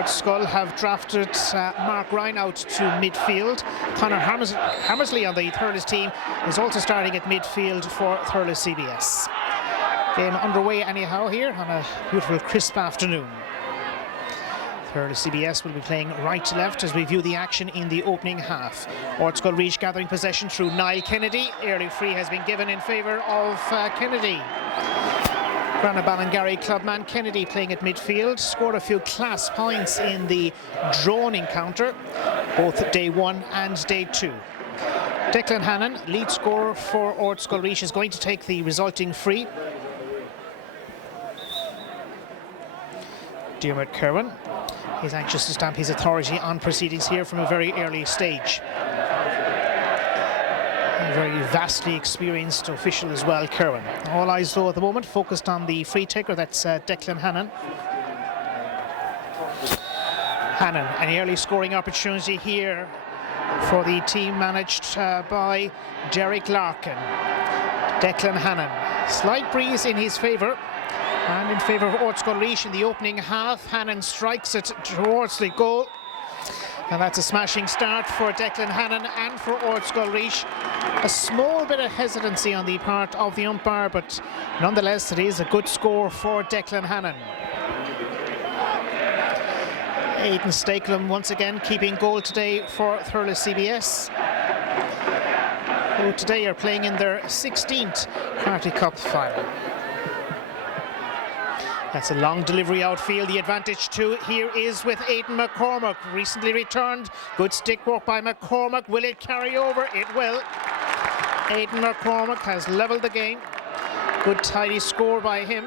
Ardscoil have drafted Mark Ryan out to midfield. Conor Hammersley on the Thurles team is also starting at midfield for Thurles CBS. Game underway anyhow here on a beautiful crisp afternoon. Thurles CBS will be playing right to left as we view the action in the opening half. Ardscoil Ris gathering possession through Niall Kennedy. Early free has been given in favour of Kennedy. Grana Ballingarry clubman Kennedy playing at midfield, scored a few class points in the drone encounter, both day 1 and day 2. Declan Hannon, lead scorer for Ardscoil Ris, is going to take the resulting free. Diarmuid Kerwin is anxious to stamp his authority on proceedings here from a very early stage. A very vastly experienced official as well, Kerwin. All eyes though at the moment focused on the free taker, that's Declan Hannon. Hannon, an early scoring opportunity here for the team managed by Derek Larkin. Declan Hannon, slight breeze in his favour. And in favour of Ardscoil Ris in the opening half. Hannon strikes it towards the goal. And that's a smashing start for Declan Hannon and for Ardscoil Ris. A small bit of hesitancy on the part of the umpire, but nonetheless it is a good score for Declan Hannon. Aidan Stakelum once again keeping goal today for Thurles CBS, who today are playing in their 16th Harty Cup final. That's a long delivery outfield. The advantage too here is with Aidan McCormack, recently returned. Good stick work by McCormack. Will it carry over? It will. Aidan McCormack has levelled the game. Good tidy score by him.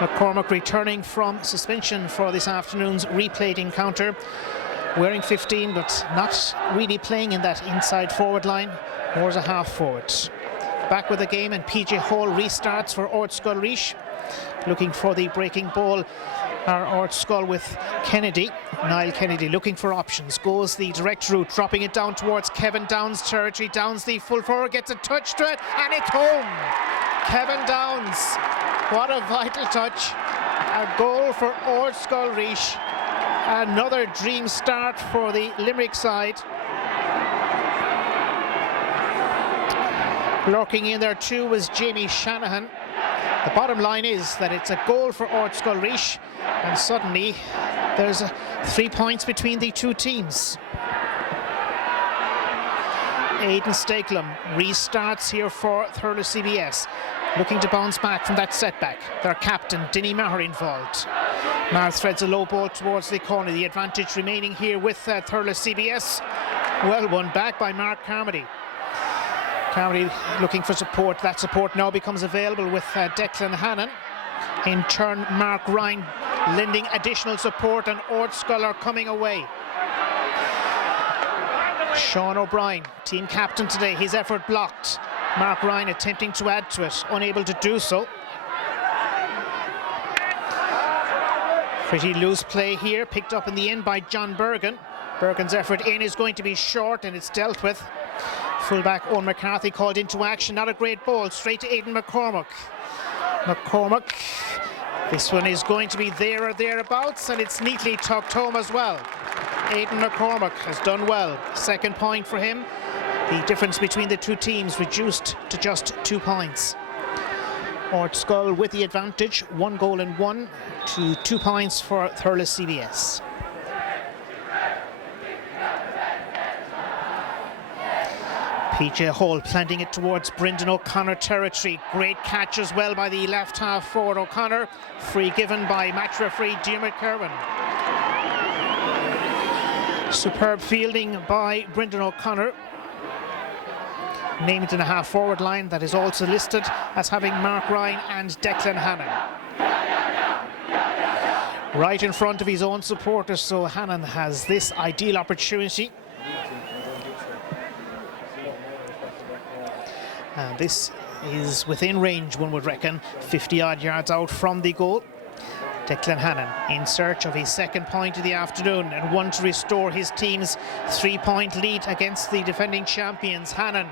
McCormack returning from suspension for this afternoon's replayed encounter. Wearing 15 but not really playing in that inside forward line, more as a half forward. Back with the game, and PJ Hall restarts for Ardscoil Ris. Looking for the breaking ball are Ardscoil with Kennedy. Niall Kennedy looking for options, goes the direct route, dropping it down towards Kevin Downs' territory. Downs, the full forward, gets a touch to it, and it's home. Kevin Downs, what a vital touch. A goal for Ardscoil Ris. Another dream start for the Limerick side. Lurking in there too was Jamie Shanahan. The bottom line is that it's a goal for Ardscoil Ris, and suddenly there's 3 points between the two teams. Aidan Stakelum restarts here for Thurles CBS, looking to bounce back from that setback. Their captain, Dinny Maher, involved. Maher threads a low ball towards the corner. The advantage remaining here with Thurles CBS. Well won back by Mark Carmody. Carmody looking for support. That support now becomes available with Declan Hannon. In turn, Mark Ryan lending additional support, and Ardscoil are coming away. Sean O'Brien, team captain today, his effort blocked. Mark Ryan attempting to add to it, unable to do so. Pretty loose play here, picked up in the end by John Bergen. Bergen's effort in is going to be short, and it's dealt with. Fullback Owen McCarthy called into action. Not a great ball, straight to Aidan McCormack. McCormack, this one is going to be there or thereabouts, and it's neatly tucked home as well. Aidan McCormack has done well. Second point for him. The difference between the two teams reduced to just 2 points. Ardscoil with the advantage, 1 goal and 1 to 2 points for Thurles CBS. PJ Hall planting it towards Brendan O'Connor territory. Great catch as well by the left half forward O'Connor. Free given by match referee Diarmuid Kerwin. Superb fielding by Brendan O'Connor. Named in a half forward line that is also listed as having Mark Ryan and Declan Hannon. Right in front of his own supporters, so Hannon has this ideal opportunity. And this is within range, one would reckon, 50-odd yards out from the goal. Declan Hannon in search of his second point of the afternoon and one to restore his team's 3-point lead against the defending champions. Hannon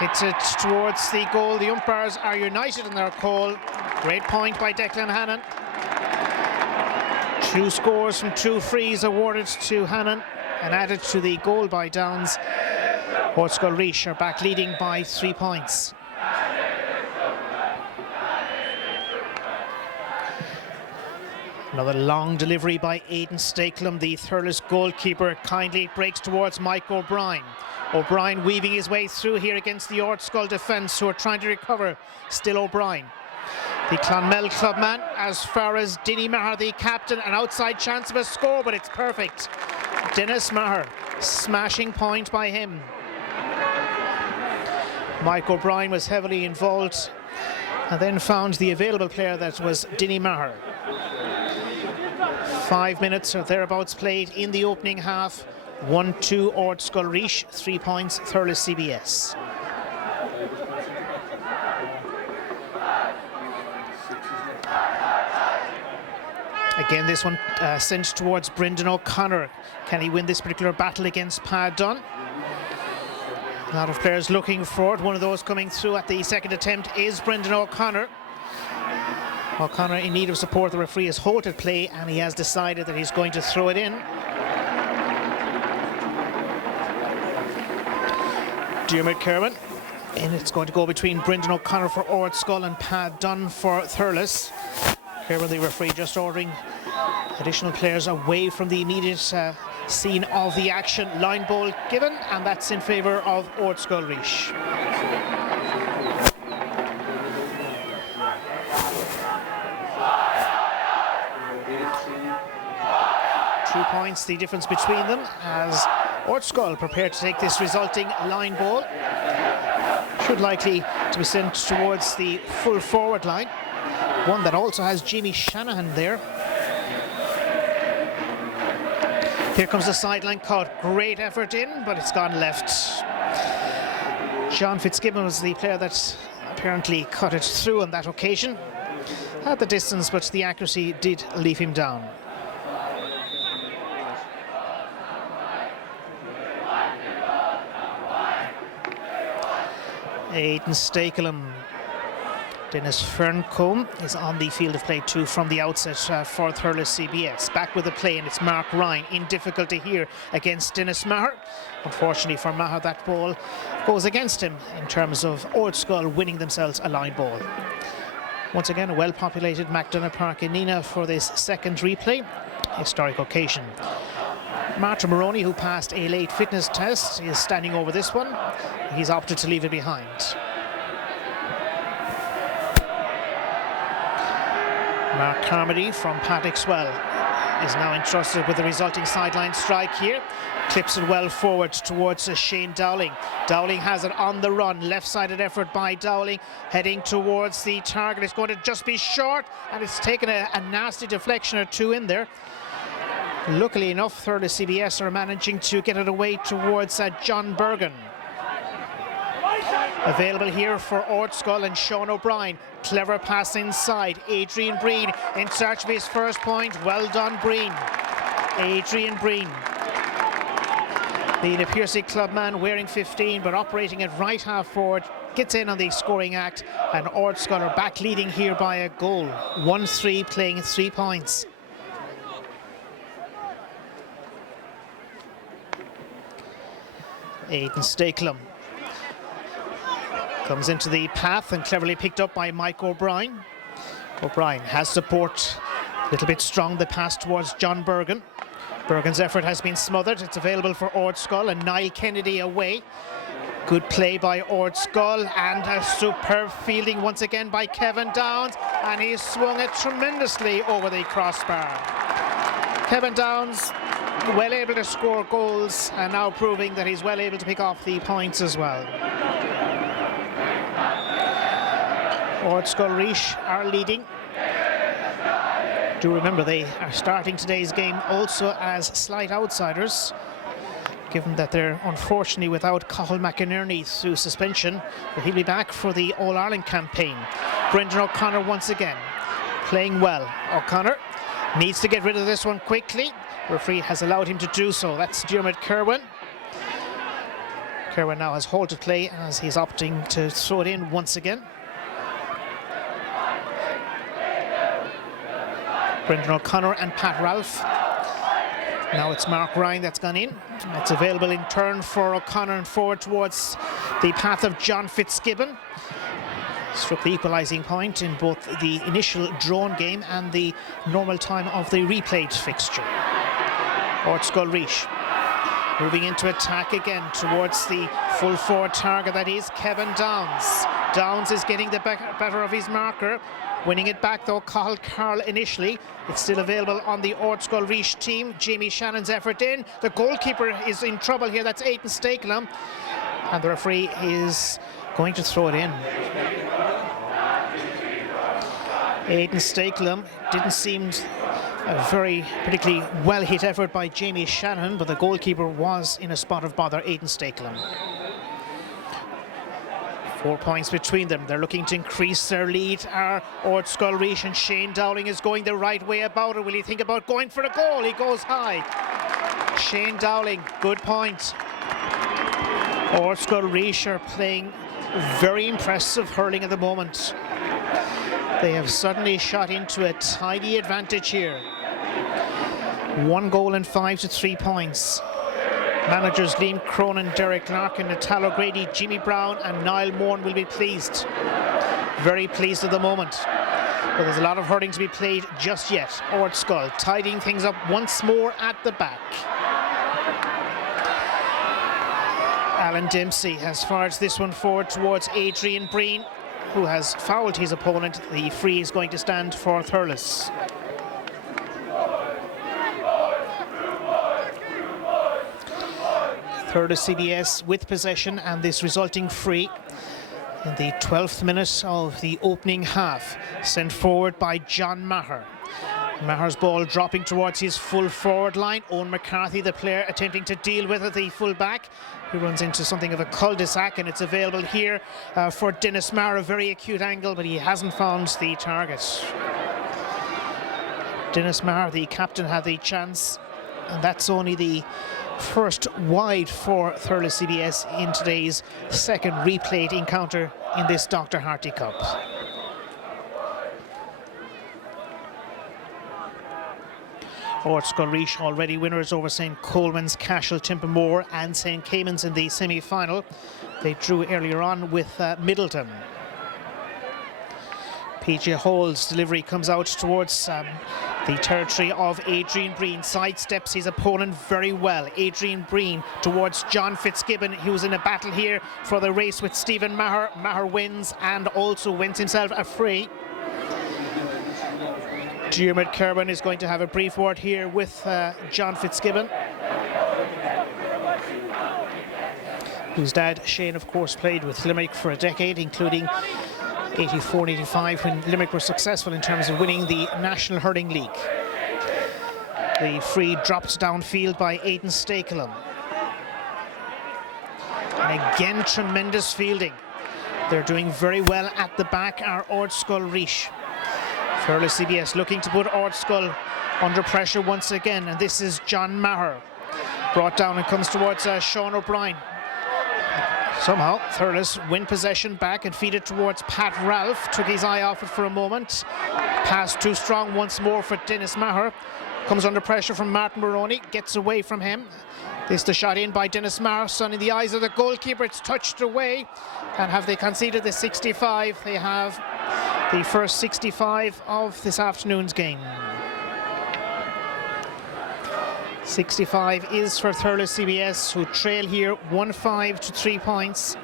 hits it towards the goal. The umpires are united in their call. Great point by Declan Hannon. 2 scores from 2 frees awarded to Hannon and added to the goal by Downs. Ardscoil Ris are back leading by 3 points. Another long delivery by Aidan Stakelum, the Thurles goalkeeper. Kindly breaks towards Mike O'Brien. O'Brien weaving his way through here against the Ardscoil defence, who are trying to recover. Still O'Brien. The Clonmel clubman as far as Dinny Maher, the captain. An outside chance of a score, but it's perfect. Dennis Maher, smashing point by him. Mike O'Brien was heavily involved and then found the available player, that was Dinny Maher. 5 minutes or thereabouts played in the opening half. 1-2 Ardscoil Ris, 3 points Thurles CBS. Again, this one sent towards Brendan O'Connor. Can he win this particular battle against Pat Dunn? A lot of players looking for it. One of those coming through at the second attempt is Brendan O'Connor. O'Connor in need of support. The referee has halted play and he has decided that he's going to throw it in. Diarmuid Kerwin, and it's going to go between Brendan O'Connor for Ardscoil and Pat Dunn for Thurles. Kerwin, the referee, just ordering additional players away from the immediate scene of the action. Line ball given, and that's in favour of Ardscoil Ris. Points the difference between them, as Ardscoil prepared to take this resulting line ball. Should likely to be sent towards the full forward line, one that also has Jamie Shanahan there. Here comes the sideline cut. Great effort in, but it's gone left. John Fitzgibbon was the player that apparently cut it through on that occasion. Had the distance, but the accuracy did leave him down. Aidan Stakelum. Dennis Ferncombe is on the field of play too from the outset for Thurles CBS. Back with the play, and it's Mark Ryan in difficulty here against Dennis Maher. Unfortunately for Maher, that ball goes against him in terms of Ardscoil winning themselves a line ball. Once again, a well-populated McDonagh Park in Nina for this second replay. Historic occasion. Martin Maroney, who passed a late fitness test, is standing over this one. He's opted to leave it behind. Mark Carmody from Patrickswell is now entrusted with the resulting sideline strike here. Clips it well forward towards Shane Dowling. Dowling has it on the run. Left-sided effort by Dowling, heading towards the target. It's going to just be short, and it's taken a nasty deflection or two in there. Luckily enough, Thurles CBS are managing to get it away towards John Bergen. Available here for Ardscoil and Sean O'Brien. Clever pass inside. Adrian Breen in search of his first point. Well done, Breen. Adrian Breen, the Piercy clubman, wearing 15 but operating at right half forward, gets in on the scoring act, and Ardscoil are back leading here by a goal. 1-3, playing 3 points. Aidan Stakelum comes into the path and cleverly picked up by Mike O'Brien. O'Brien has support, a little bit strong, the pass towards John Bergen. Bergen's effort has been smothered. It's available for Ardscoil, and Niall Kennedy away. Good play by Ardscoil, and a superb fielding once again by Kevin Downs, and he's swung it tremendously over the crossbar. Kevin Downs, well able to score goals, and now proving that he's well able to pick off the points as well. Ardscoil Ris are leading. Do remember, they are starting today's game also as slight outsiders, given that they're unfortunately without Cathal McInerney through suspension, but he'll be back for the All-Ireland campaign. Brendan O'Connor once again playing well. O'Connor needs to get rid of this one quickly. Referee has allowed him to do so. That's Diarmuid Kerwin. Kerwin now has halted play as he's opting to throw it in once again. Brendan O'Connor and Pat Ralph. Now it's Mark Ryan that's gone in. It's available in turn for O'Connor and forward towards the path of John Fitzgibbon. Struck the equalising point in both the initial drawn game and the normal time of the replayed fixture. Ardscoil Ris moving into attack again towards the full forward target, that is Kevin Downs. Downs is getting the better of his marker, winning it back though. Cathal Carl initially. It's still available on the Ardscoil Ris team. Jamie Shannon's effort in. The goalkeeper is in trouble here, that's Aidan Stakelum, and the referee is going to throw it in. Aidan Stakelum didn't seem a very particularly well hit effort by Jamie Shannon, but the goalkeeper was in a spot of bother, Aidan Stakelum. 4 points between them. They're looking to increase their lead. Ardscoil Ris, and Shane Dowling is going the right way about it. Will he think about going for the goal? He goes high. Shane Dowling, good point. Ardscoil Ris are playing very impressive hurling at the moment. They have suddenly shot into a tidy advantage here. 1 goal and 5 to 3 points. Managers Liam Cronin, Derek Larkin, Natal O'Grady, Jimmy Brown and Niall Moore will be pleased. Very pleased at the moment. But there's a lot of hurling to be played just yet. Ardscoil tidying things up once more at the back. Alan Dempsey has fired this one forward towards Adrian Breen, who has fouled his opponent. The free is going to stand for Thurles. Thurles CBS with possession and this resulting free in the 12th minute of the opening half, sent forward by John Maher. Maher's ball dropping towards his full forward line. Owen McCarthy, the player, attempting to deal with it, the full back, who runs into something of a cul-de-sac, and it's available here for Dennis Maher. A very acute angle, but he hasn't found the target. Dennis Maher, the captain, had the chance, and that's only the first wide for Thurles CBS in today's second replayed encounter in this Dr. Harty Cup. Ardscoil Ris already winners over St. Coleman's, Cashel, Timpamore and St. Caiman's in the semi-final. They drew earlier on with Middleton. PJ Hall's delivery comes out towards the territory of Adrian Breen. Sidesteps his opponent very well. Adrian Breen towards John Fitzgibbon, who was in a battle here for the race with Stephen Maher. Maher wins and also wins himself a free. Diarmuid Kerwin is going to have a brief word here with John Fitzgibbon, whose dad Shane of course played with Limerick for a decade, including 84 and 85 when Limerick were successful in terms of winning the National Hurling League. The free dropped downfield by Aidan Stakelum. And again, tremendous fielding. They're doing very well at the back, are Ardscoil Ris. Thurles CBS looking to put Ardscoil under pressure once again, and this is John Maher. Brought down and comes towards Sean O'Brien. Somehow Thurles win possession back and feed it towards Pat Ralph. Took his eye off it for a moment. Pass too strong once more for Dennis Maher. Comes under pressure from Martin Maroney, gets away from him. This the shot in by Dennis Maher, sun in the eyes of the goalkeeper. It's touched away. And have they conceded the 65? They have the first 65 of this afternoon's game. 65 is for Thurles CBS, who trail here 1-5 to 3 points.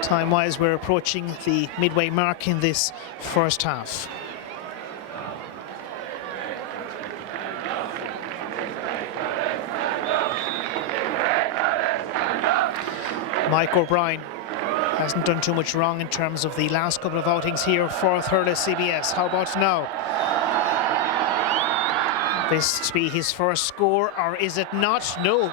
Time-wise, we're approaching the midway mark in this first half. Mike O'Brien hasn't done too much wrong in terms of the last couple of outings here for Thurles CBS. How about now? This be his first score, or is it not? No.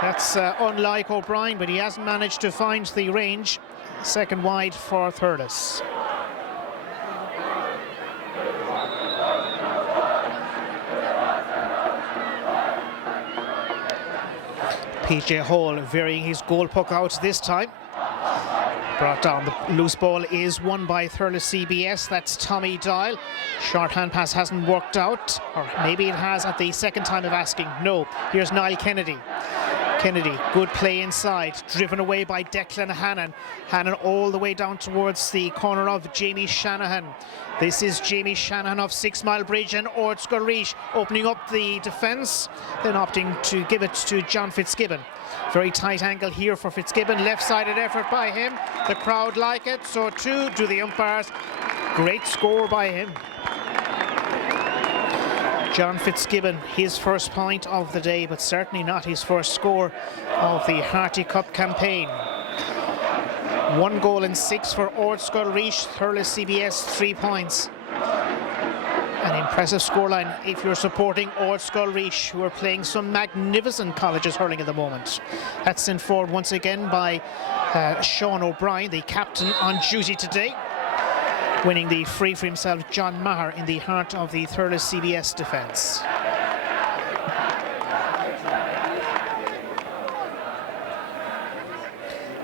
That's unlike O'Brien, but he hasn't managed to find the range. Second wide for Thurles. PJ Hall varying his goal puck out this time. Brought down. The loose ball is won by Thurles CBS. That's Tommy Doyle. Short hand pass hasn't worked out, or maybe it has at the second time of asking. No. Here's Niall Kennedy. Kennedy, good play inside, driven away by Declan Hannon. Hannon all the way down towards the corner of Jamie Shanahan. This is Jamie Shanahan of 6 Mile Bridge, and Ardscoil Ris opening up the defence, then opting to give it to John Fitzgibbon. Very tight angle here for Fitzgibbon, left-sided effort by him. The crowd like it, so too do the umpires. Great score by him. John Fitzgibbon, his first point of the day, but certainly not his first score of the Harty Cup campaign. 1 goal and 6 for Ardscoil Ris Thurles CBS, 3 points. An impressive scoreline if you're supporting Ardscoil Ris, who are playing some magnificent colleges hurling at the moment. That's sent forward once again by Sean O'Brien, the captain on duty today, winning the free for himself, John Maher, in the heart of the Thurles CBS defence.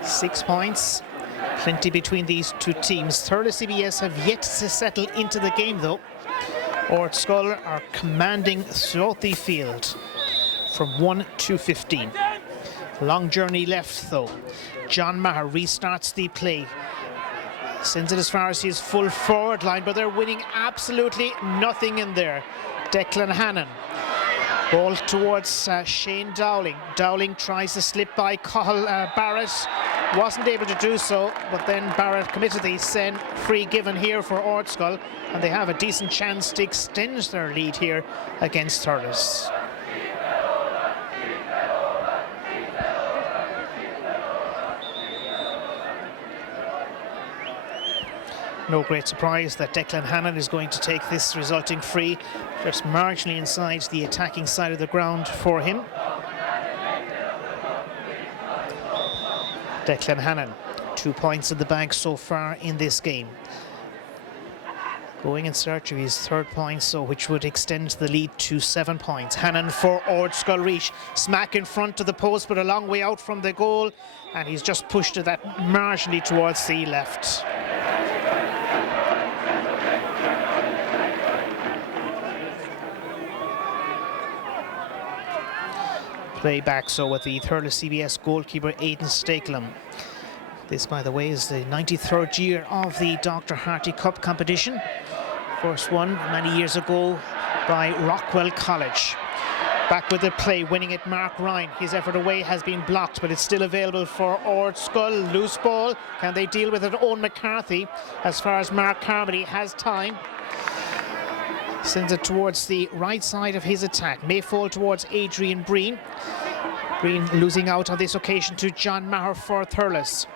Six points, plenty between these two teams. Thurles CBS have yet to settle into the game though. Ardscoil are commanding throughout the field from 1 to 15. Long journey left though. John Maher restarts the play. Sends it as far as his full forward line, but they're winning absolutely nothing in there. Declan Hannon. Ball towards Shane Dowling. Dowling tries to slip by Cathal Barrett. Wasn't able to do so, but then Barrett committed the send. Free given here for Ardscoil, and they have a decent chance to extend their lead here against Thurles. No great surprise that Declan Hannon is going to take this resulting free, just marginally inside the attacking side of the ground for him. Declan Hannon, 2 points in the bag so far in this game. Going in search of his 3rd point, so which would extend the lead to 7 points. Hannon for Ardscoil Ris, smack in front of the post, but a long way out from the goal, and he's just pushed it that marginally towards the left. Play back so with the Thurles CBS goalkeeper Aidan Stakelum. This, by the way, is the 93rd year of the Dr. Harty Cup competition. First one many years ago by Rockwell College. Back with the play, winning it Mark Ryan. His effort away has been blocked, but it's still available for Ardscoil. Loose ball. Can they deal with it? Owen McCarthy, as far as Mark Carmody has time. Sends it towards the right side of his attack. May fall towards Adrian Breen. Breen losing out on this occasion to John Maher for Thurles.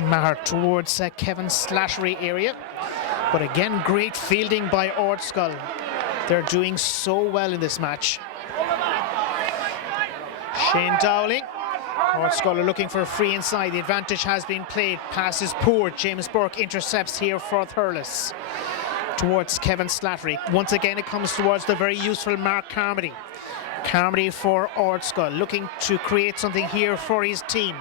Maher towards Kevin Slattery area. But again, great fielding by Ardscoil. They're doing so well in this match. Shane Dowling. Ardscoil are looking for a free inside. The advantage has been played. Pass is poor. James Burke intercepts here for Thurles. Towards Kevin Slattery. Once again, it comes towards the very useful Mark Carmody. Carmody for Ardscoil, looking to create something here for his team.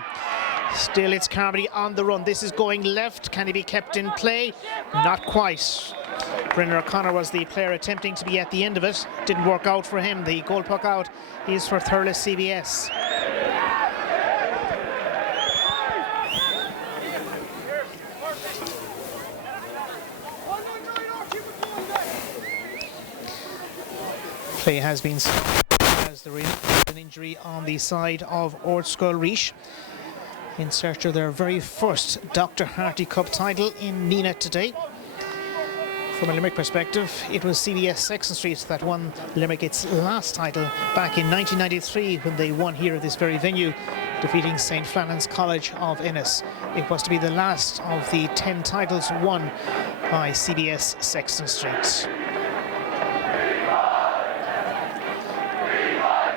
Still, it's Carmody on the run. This is going left. Can he be kept in play? Not quite. Brendan O'Connor was the player attempting to be at the end of it. Didn't work out for him. The goal puck out is for Thurles CBS. Play has been as there is an injury on the side of Ardscoil Ris, in search of their very first Dr. Harty Cup title in Nenagh today. From a Limerick perspective, it was CBS Sexton Street that won Limerick its last title back in 1993 when they won here at this very venue, defeating St. Flannan's College of Ennis. It was to be the last of the 10 titles won by CBS Sexton Street.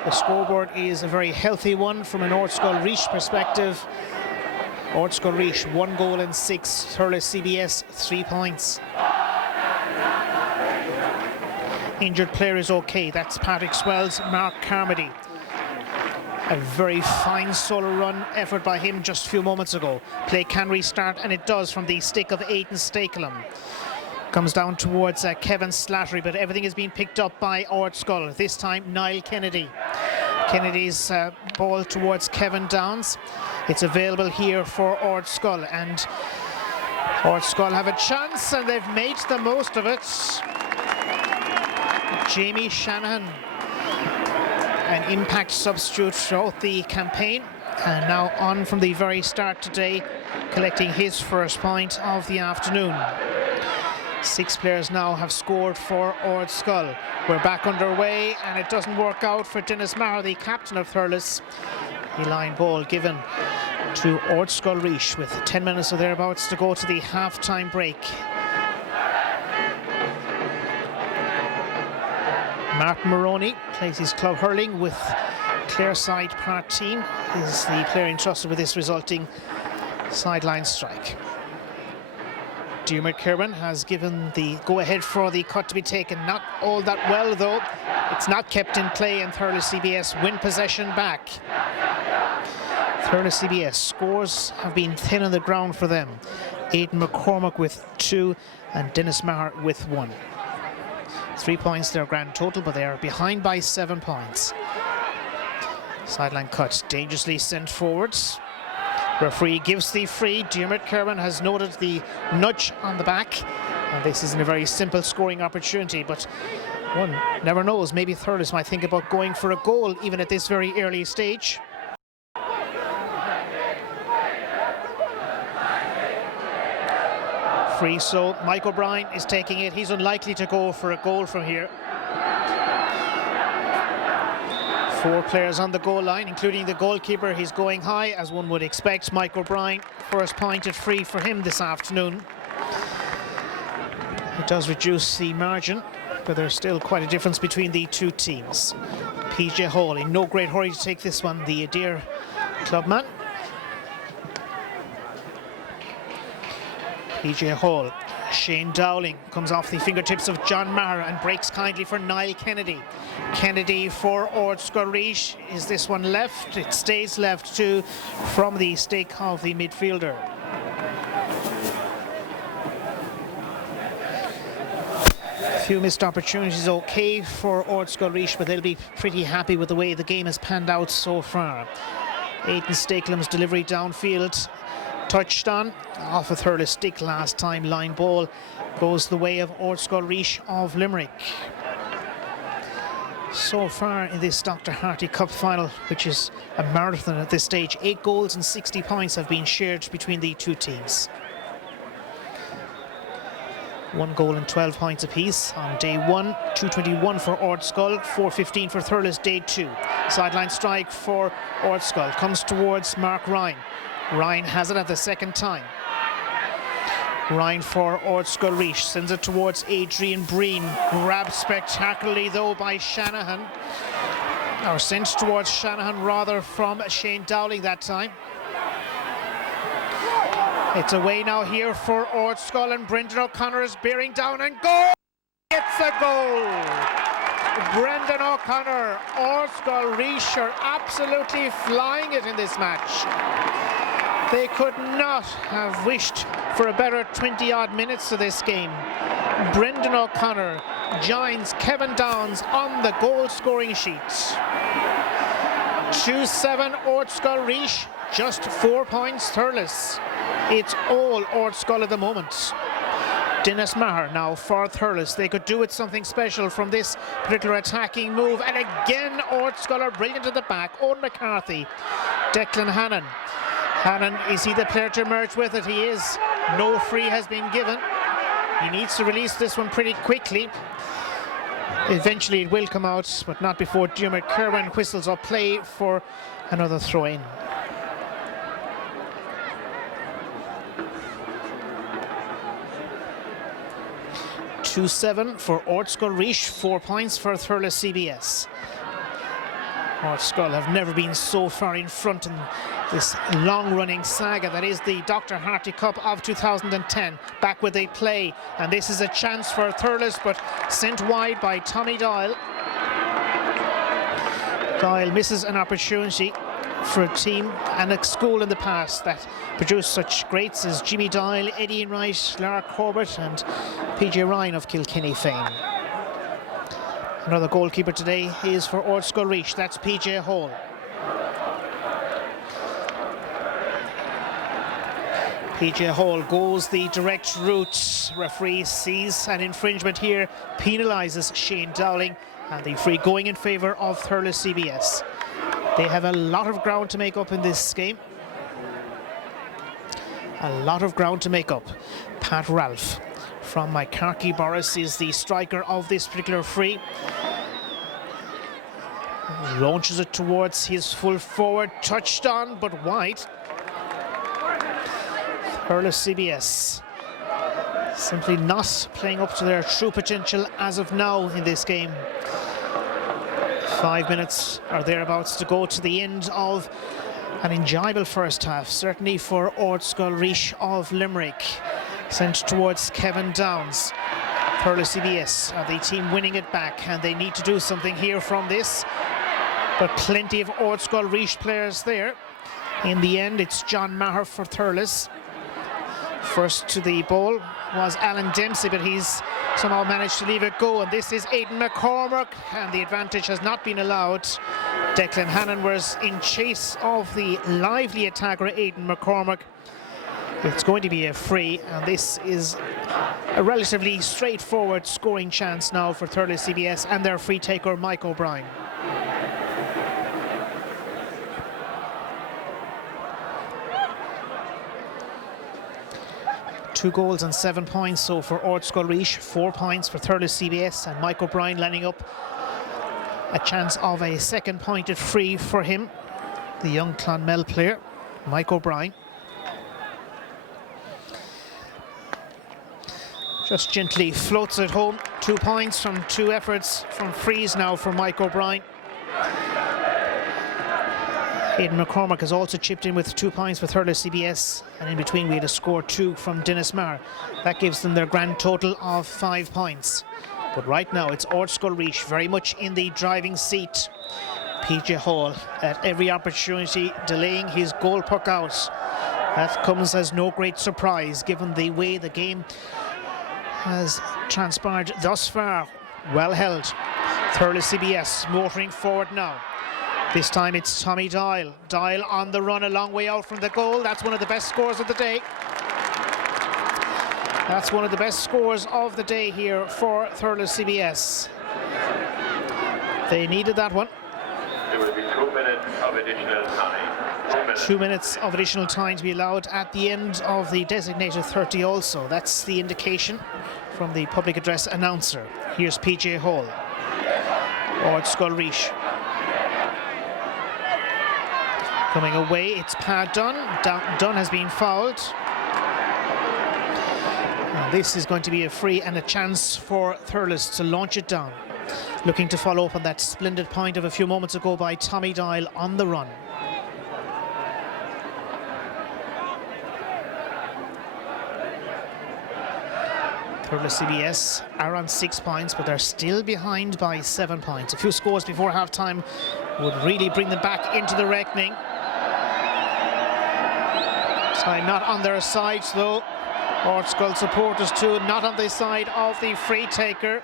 The scoreboard is a very healthy one from an Ardscoil Ris perspective. Ardscoil Ris 1 goal and 6, Thurles CBS 3 points. Injured player is okay. That's Patrick Swell's Mark Carmody. A very fine solo run effort by him just a few moments ago. Play can restart, and it does from the stick of Aidan Stakelum. Comes down towards Kevin Slattery, but everything is being picked up by Ardscoil. This time, Niall Kennedy. Kennedy's ball towards Kevin Downs. It's available here for Ardscoil, and Ardscoil have a chance, and they've made the most of it. Jamie Shanahan, an impact substitute throughout the campaign, and now on from the very start today, collecting his first point of the afternoon. 6 players now have scored for Ardscoil. We're back underway, and it doesn't work out for Dennis Maher, the captain of Thurles. The line ball given to Ardscoil Ris with 10 minutes or thereabouts to go to the half-time break. Martin Moroney plays his club hurling with Clareside Partine. Is the player entrusted with this resulting sideline strike. Diarmuid Kirwan has given the go-ahead for the cut to be taken. Not all that well, though. It's not kept in play, and Thurles CBS win possession back. Thurles CBS scores have been thin on the ground for them. Aidan McCormack with 2 and Dennis Maher with 1. 3 points their grand total, but they are behind by 7 points. Sideline cut, dangerously sent forwards. Referee gives the free. Diarmuid Kirwan has noted the nudge on the back, and this isn't a very simple scoring opportunity, but one never knows. Maybe Thurles might think about going for a goal even at this very early stage. Free, so Mike O'Brien is taking it. He's unlikely to go for a goal from here. 4 players on the goal line, including the goalkeeper. He's going high, as one would expect. Mike O'Brien, first pointed free for him this afternoon. It does reduce the margin, but there's still quite a difference between the two teams. PJ Hall in no great hurry to take this one, the Adair clubman. PJ Hall. Shane Dowling comes off the fingertips of John Maher and breaks kindly for Niall Kennedy. Kennedy for Ardscoil Ris. Is this one left? It stays left too from the stick of the midfielder. A few missed opportunities, okay for Ardscoil Ris, but they'll be pretty happy with the way the game has panned out so far. Aidan Stakelum's delivery downfield, touched on off a Thurles stick last time. Line ball goes the way of Ardscoil Ris of Limerick. So far in this Dr. Harty Cup final, which is a marathon at this stage, 8 goals and 60 points have been shared between the two teams. 1 goal and 12 points apiece on day 1. 221 for Ardscoil, 415 for Thurles day 2. Sideline strike for Ardscoil comes towards Mark Ryan. Ryan has it at the second time. Ryan for Ardscoil Ris sends it towards Adrian Breen. Grabbed spectacularly though by Shanahan. Or sent towards Shanahan rather from Shane Dowling that time. It's away now here for Ardscoil, and Brendan O'Connor is bearing down and goal! It's a goal! Brendan O'Connor, Ardscoil Ris are absolutely flying it in this match. They could not have wished for a better 20-odd minutes to this game. Brendan O'Connor joins Kevin Downs on the goal-scoring sheet. 2-7 Ardscoil Ris, just 4 points Thurles. It's all Ardscoil at the moment. Dennis Maher now for Thurles. They could do with something special from this particular attacking move. And again, Ardscoil are brilliant at the back. Owen McCarthy, Declan Hannon. Hannon, is he the player to emerge with it? He is. No free has been given. He needs to release this one pretty quickly. Eventually it will come out, but not before Diarmuid Kirwan whistles up play for another throw-in. (2-7) for Ardscoil Ris, 4 points for Thurles CBS. Ardscoil have never been so far in front in this long-running saga that is the Dr. Harty Cup of 2010. Back where they play, and this is a chance for Thurles, but sent wide by Tommy Doyle. Doyle misses an opportunity. for a team and a school in the past that produced such greats as Jimmy Doyle, Eddie Enright, Lara Corbett and PJ Ryan of Kilkenny fame. Another goalkeeper today is for Ardscoil Ris, that's PJ Hall. PJ Hall goes the direct route. Referee sees an infringement here, penalises Shane Dowling, and the free going in favour of Thurles CBS. They have a lot of ground to make up in this game. A lot of ground to make up. Pat Ralph from Carkey Boris is the striker of this particular free. Launches it towards his full forward, touched on but wide. Thurles CBS simply not playing up to their true potential as of now in this game. 5 minutes or thereabouts to go to the end of an enjoyable first half, certainly for Ardscoil Ris of Limerick. Sent towards Kevin Downs. Thurles CBS are the team winning it back, and they need to do something here from this. But plenty of Ardscoil Ris players there. In the end, it's John Maher for Thurles. First to the ball was Alan Dempsey, but he's somehow managed to leave it go, and this is Aidan McCormack, and the advantage has not been allowed. Declan Hannon was in chase of the lively attacker Aidan McCormack. It's going to be a free, and this is a relatively straightforward scoring chance now for Thurles CBS and their free taker Mike O'Brien. Two goals and 7 points so for Ardscoil Ris, 4 points for Thurles CBS, and Mike O'Brien lining up a chance of a second pointed free for him, the young Clonmel player, Mike O'Brien. Just gently floats it home. 2 points from 2 efforts from frees now for Mike O'Brien. Aidan McCormack has also chipped in with 2 points for Thurles CBS, and in between we had a score 2 from Dennis Maher. That gives them their grand total of 5 points. But right now it's Ardscoil Ris very much in the driving seat. PJ Hall at every opportunity delaying his goal puck out. That comes as no great surprise given the way the game has transpired thus far. Well held. Thurles CBS motoring forward now. This time it's Tommy Doyle. Doyle on the run a long way out from the goal. That's one of the best scores of the day. That's one of the best scores of the day here for Thurles CBS. They needed that one. There will be 2 minutes of additional time. 2 minutes. 2 minutes of additional time to be allowed at the end of the designated 30 also. That's the indication from the public address announcer. Here's PJ Hall. Ardscoil Ris. Coming away, it's Pat Dunn. Dunn has been fouled. And this is going to be a free and a chance for Thurles to launch it down. Looking to follow up on that splendid point of a few moments ago by Tommy Doyle on the run. Thurles CBS are on 6 points, but they're still behind by 7 points. A few scores before half-time would really bring them back into the reckoning. Time not on their side though. Ardscoil supporters too, not on the side of the free taker.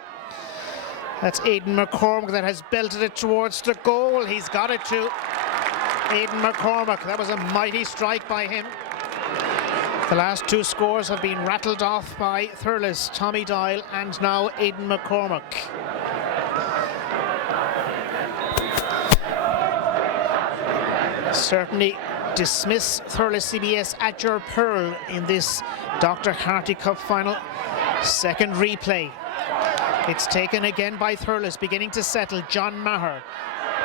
That's Aidan McCormack that has belted it towards the goal. He's got it too. Aidan McCormack, that was a mighty strike by him. The last 2 scores have been rattled off by Thurles, Tommy Doyle, and now Aidan McCormack. Certainly dismiss Thurles CBS at your peril in this Dr. Harty Cup final. Second replay. It's taken again by Thurles, beginning to settle. John Maher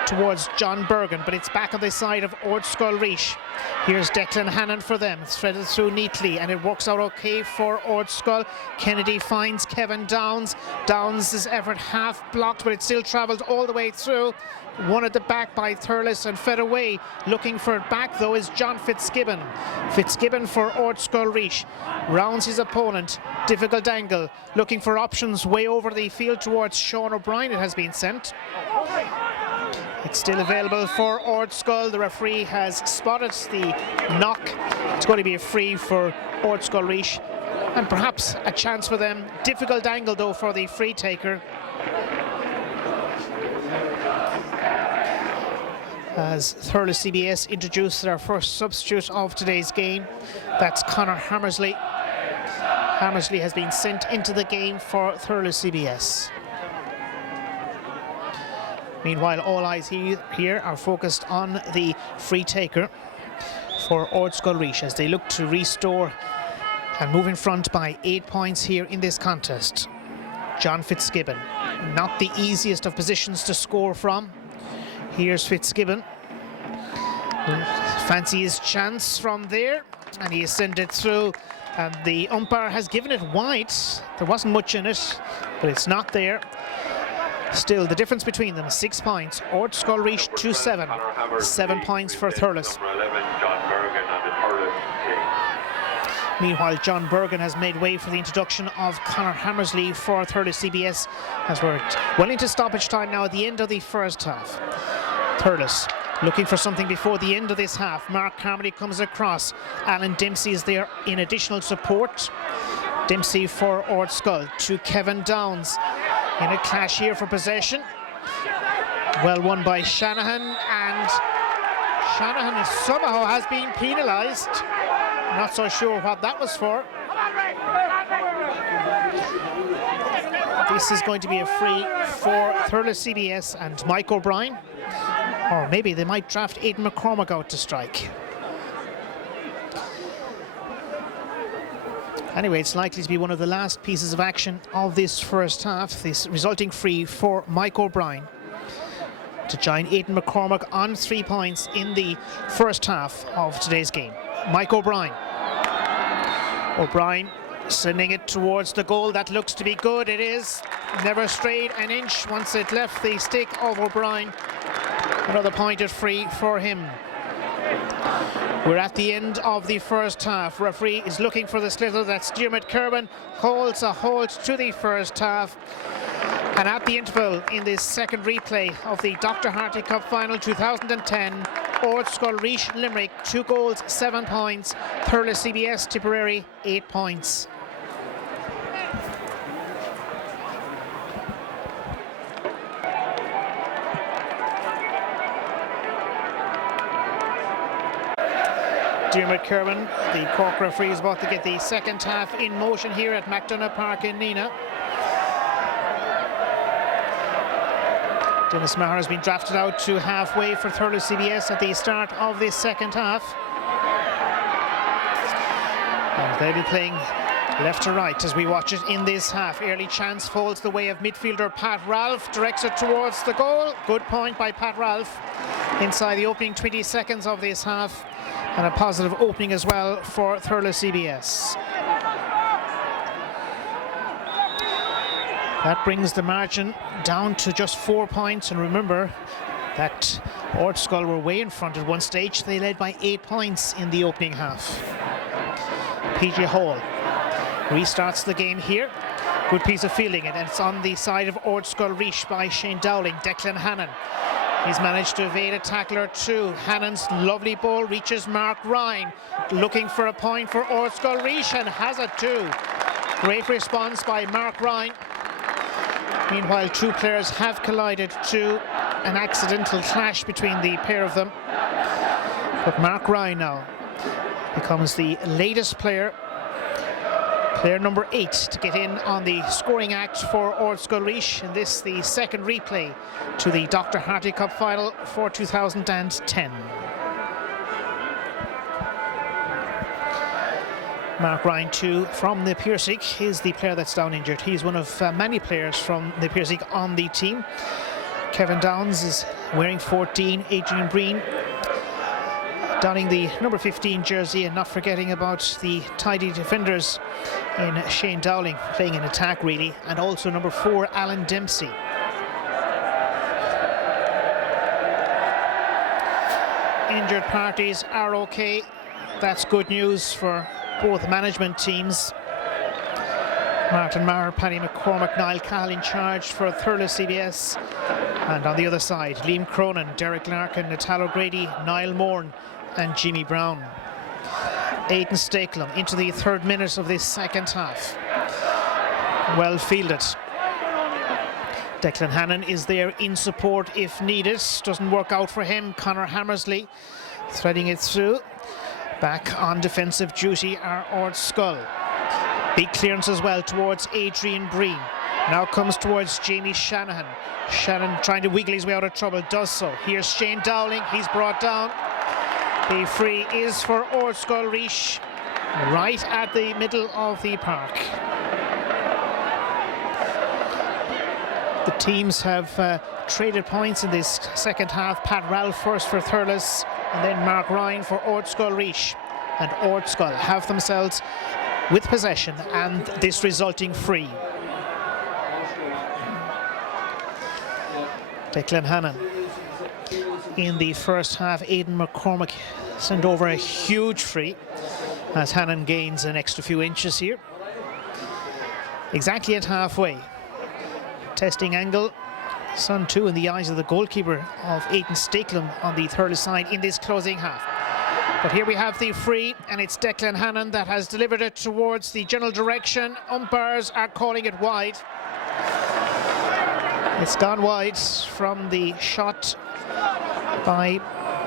towards John Bergen, but it's back on the side of Ardscoil Ris. Here's Declan Hannon for them. It's threaded through neatly, and it works out okay for Ardscoil. Kennedy finds Kevin Downs. Downs' effort half blocked, but it still travelled all the way through. Won at the back by Thurles and fed away. Looking for it back though is John Fitzgibbon. Fitzgibbon for Ardscoil Ris. Rounds his opponent. Difficult angle. Looking for options way over the field towards Sean O'Brien. It has been sent. It's still available for Ardscoil. The referee has spotted the knock. It's going to be a free for Ardscoil Ris, and perhaps a chance for them. Difficult angle though for the free taker, as Thurles CBS introduced their first substitute of today's game. That's Conor Hammersley. Hammersley has been sent into the game for Thurles CBS. Meanwhile, all eyes here are focused on the free taker for Ardscoil Ris as they look to restore and move in front by 8 points here in this contest. John Fitzgibbon, not the easiest of positions to score from. Here's Fitzgibbon. Fancy his chance from there, and he has sent it through, and the umpire has given it wide. There wasn't much in it, but it's not there. Still, the difference between them, 6 points. Ardscoil Ris 2-7, 7 points for Thurles. Meanwhile, John Bergen has made way for the introduction of Conor Hammersley for Thurles CBS, as we're well into stoppage time now at the end of the first half. Thurles looking for something before the end of this half. Mark Carmody comes across. Alan Dempsey is there in additional support. Dempsey for Ardscoil to Kevin Downs in a clash here for possession. Well won by Shanahan, and Shanahan somehow has been penalised. Not so sure what that was for. This is going to be a free for Thurles CBS and Mike O'Brien. Or maybe they might draft Aidan McCormack out to strike. Anyway, it's likely to be one of the last pieces of action of this first half. This resulting free for Mike O'Brien to join Aidan McCormack on 3 points in the first half of today's game. Mike O'Brien. O'Brien sending it towards the goal. That looks to be good. It is. Never strayed an inch once it left the stick of O'Brien. Another pointed free for him. We're at the end of the first half. Referee is looking for the slither. That's Diarmuid Kerwin. Holds a halt to the first half. And at the interval in this second replay of the Dr. Harty Cup Final 2010, Ardscoil Ris Limerick, 2 goals, 7 points. Thurles CBS Tipperary, 8 points. Diarmuid Kerwin, the Cork referee, is about to get the second half in motion here at McDonagh Park in Neenah. Dennis Maher has been drafted out to halfway for Thurles CBS at the start of this second half. And they'll be playing left to right as we watch it in this half. Early chance falls the way of midfielder Pat Ralph, directs it towards the goal. Good point by Pat Ralph inside the opening 20 seconds of this half, and a positive opening as well for Thurles CBS. That brings the margin down to just 4 points, and remember that Ardscoil were way in front at one stage. They led by 8 points in the opening half. PJ Hall restarts the game here. Good piece of fielding, and it's on the side of Ardscoil Ris by Shane Dowling. Declan Hannon. He's managed to evade a tackle or two. Hannon's lovely ball reaches Mark Ryan, looking for a point for Ardscoil Ris, and has it too. Great response by Mark Ryan. Meanwhile, 2 players have collided to an accidental clash between the pair of them. But Mark Ryan now becomes the latest player, player number 8, to get in on the scoring act for Ardscoil Ris, and this the second replay to the Dr. Harty Cup Final for 2010. Mark Ryan, too, from the Piercing, is the player that's down injured. He's one of many players from the Piercing on the team. Kevin Downs is wearing 14, Adrian Breen donning the number 15 jersey, and not forgetting about the tidy defenders in Shane Dowling, playing in attack really, and also number 4, Alan Dempsey. Injured parties are okay. That's good news for both management teams. Martin Maher, Paddy McCormack, Niall Cahill in charge for Thurles CBS. And on the other side, Liam Cronin, Derek Larkin, Natal O'Grady, Niall Moran and Jimmy Brown. Aidan Stakelum into the 3rd minute of this second half. Well fielded. Declan Hannon is there in support if needed. Doesn't work out for him. Conor Hammersley threading it through. Back on defensive duty are Ardscoil. Big clearance as well towards Adrian Breen. Now comes towards Jamie Shanahan. Shannon trying to wiggle his way out of trouble, does so. Here's Shane Dowling, he's brought down. The free is for Ardscoil Ris, right at the middle of the park. The teams have traded points in this second half. Pat Ralph first for Thurles, and then Mark Ryan for Ardscoil Ris. And Ardscoil have themselves with possession and this resulting free. Declan Hannon. In the first half, Aidan McCormack sent over a huge free as Hannon gains an extra few inches here. Exactly at halfway. Testing angle. Sun 2 in the eyes of the goalkeeper of Aidan Stakelum on the Thurles side in this closing half. But here we have the free, and it's Declan Hannon that has delivered it towards the general direction. Umpires are calling it wide. It's gone wide from the shot by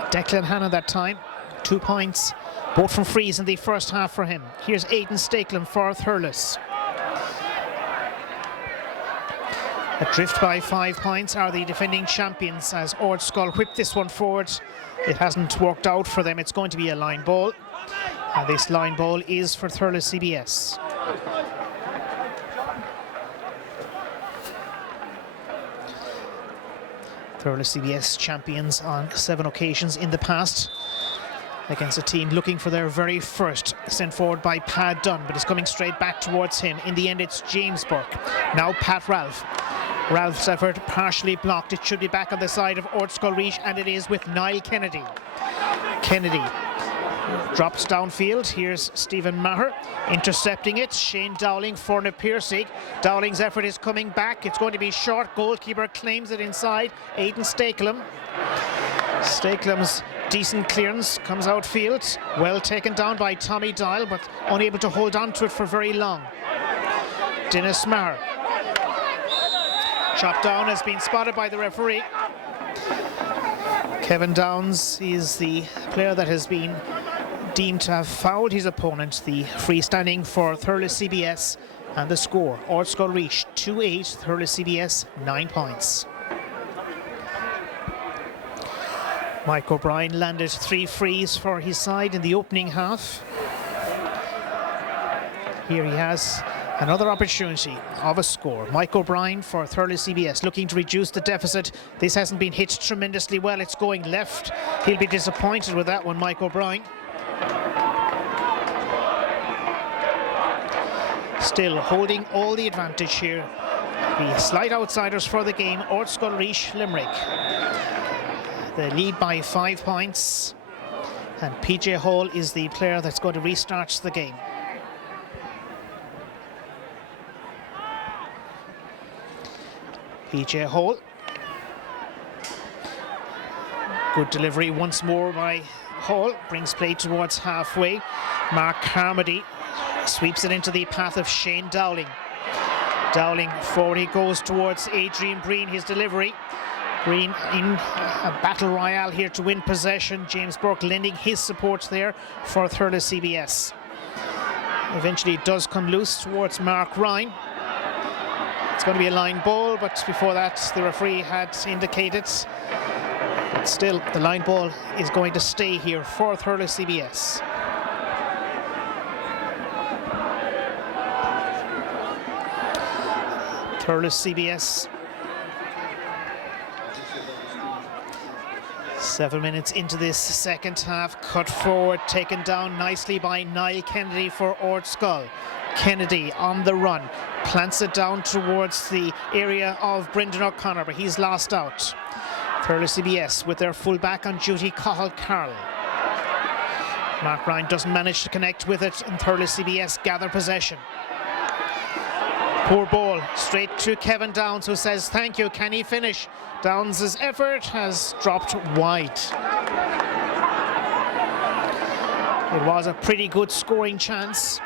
Declan Hannon that time. 2 points, both from frees in the first half for him. Here's Aidan Stakelum for Thurles. Adrift by 5 points are the defending champions as Ardscoil whip this one forward. It hasn't worked out for them. It's going to be a line ball. And this line ball is for Thurles CBS. Thurles CBS champions on 7 occasions in the past against a team looking for their very first, sent forward by Pat Dunn, but it's coming straight back towards him. In the end, it's James Burke. Now Pat Ralph. Ralph's effort partially blocked. It should be back on the side of Ardscoil Ris, and it is with Niall Kennedy. Kennedy drops downfield. Here's Stephen Maher intercepting it. Shane Dowling for Piercy. Dowling's effort is coming back. It's going to be short. Goalkeeper claims it inside. Aidan Stakelum. Stakelum's decent clearance comes outfield. Well taken down by Tommy Doyle, but unable to hold on to it for very long. Dennis Maher. Chopped down, has been spotted by the referee. Kevin Downs is the player that has been deemed to have fouled his opponent. The freestanding for Thurles CBS, and the score, Ardscoil Ris 2-8, Thurles CBS 9 points. Mike O'Brien landed 3 frees for his side in the opening half. Here he has another opportunity of a score. Mike O'Brien for Thurles CBS looking to reduce the deficit. This hasn't been hit tremendously well. It's going left. He'll be disappointed with that one, Mike O'Brien. Still holding all the advantage here. The slight outsiders for the game, Ardscoil Ris Limerick. They lead by 5 points. And PJ Hall is the player that's going to restart the game. PJ Hall. Good delivery once more by Hall. Brings play towards halfway. Mark Carmody sweeps it into the path of Shane Dowling. Dowling forward he goes towards Adrian Breen. His delivery. Breen in a battle royale here to win possession. James Burke lending his support there for Thurles CBS. Eventually it does come loose towards Mark Ryan. It's going to be a line ball, but before that the referee had indicated. But still, the line ball is going to stay here for Thurles CBS. Thurles CBS. 7 minutes into this second half, cut forward, taken down nicely by Niall Kennedy for Ardscoil. Kennedy on the run, plants it down towards the area of Brendan O'Connor, but he's lost out. Thurles CBS with their fullback on duty, Cathal Carroll. Mark Ryan doesn't manage to connect with it, and Thurles CBS gather possession. Poor ball, straight to Kevin Downs, who says thank you. Can he finish? Downs' effort has dropped wide. It was a pretty good scoring chance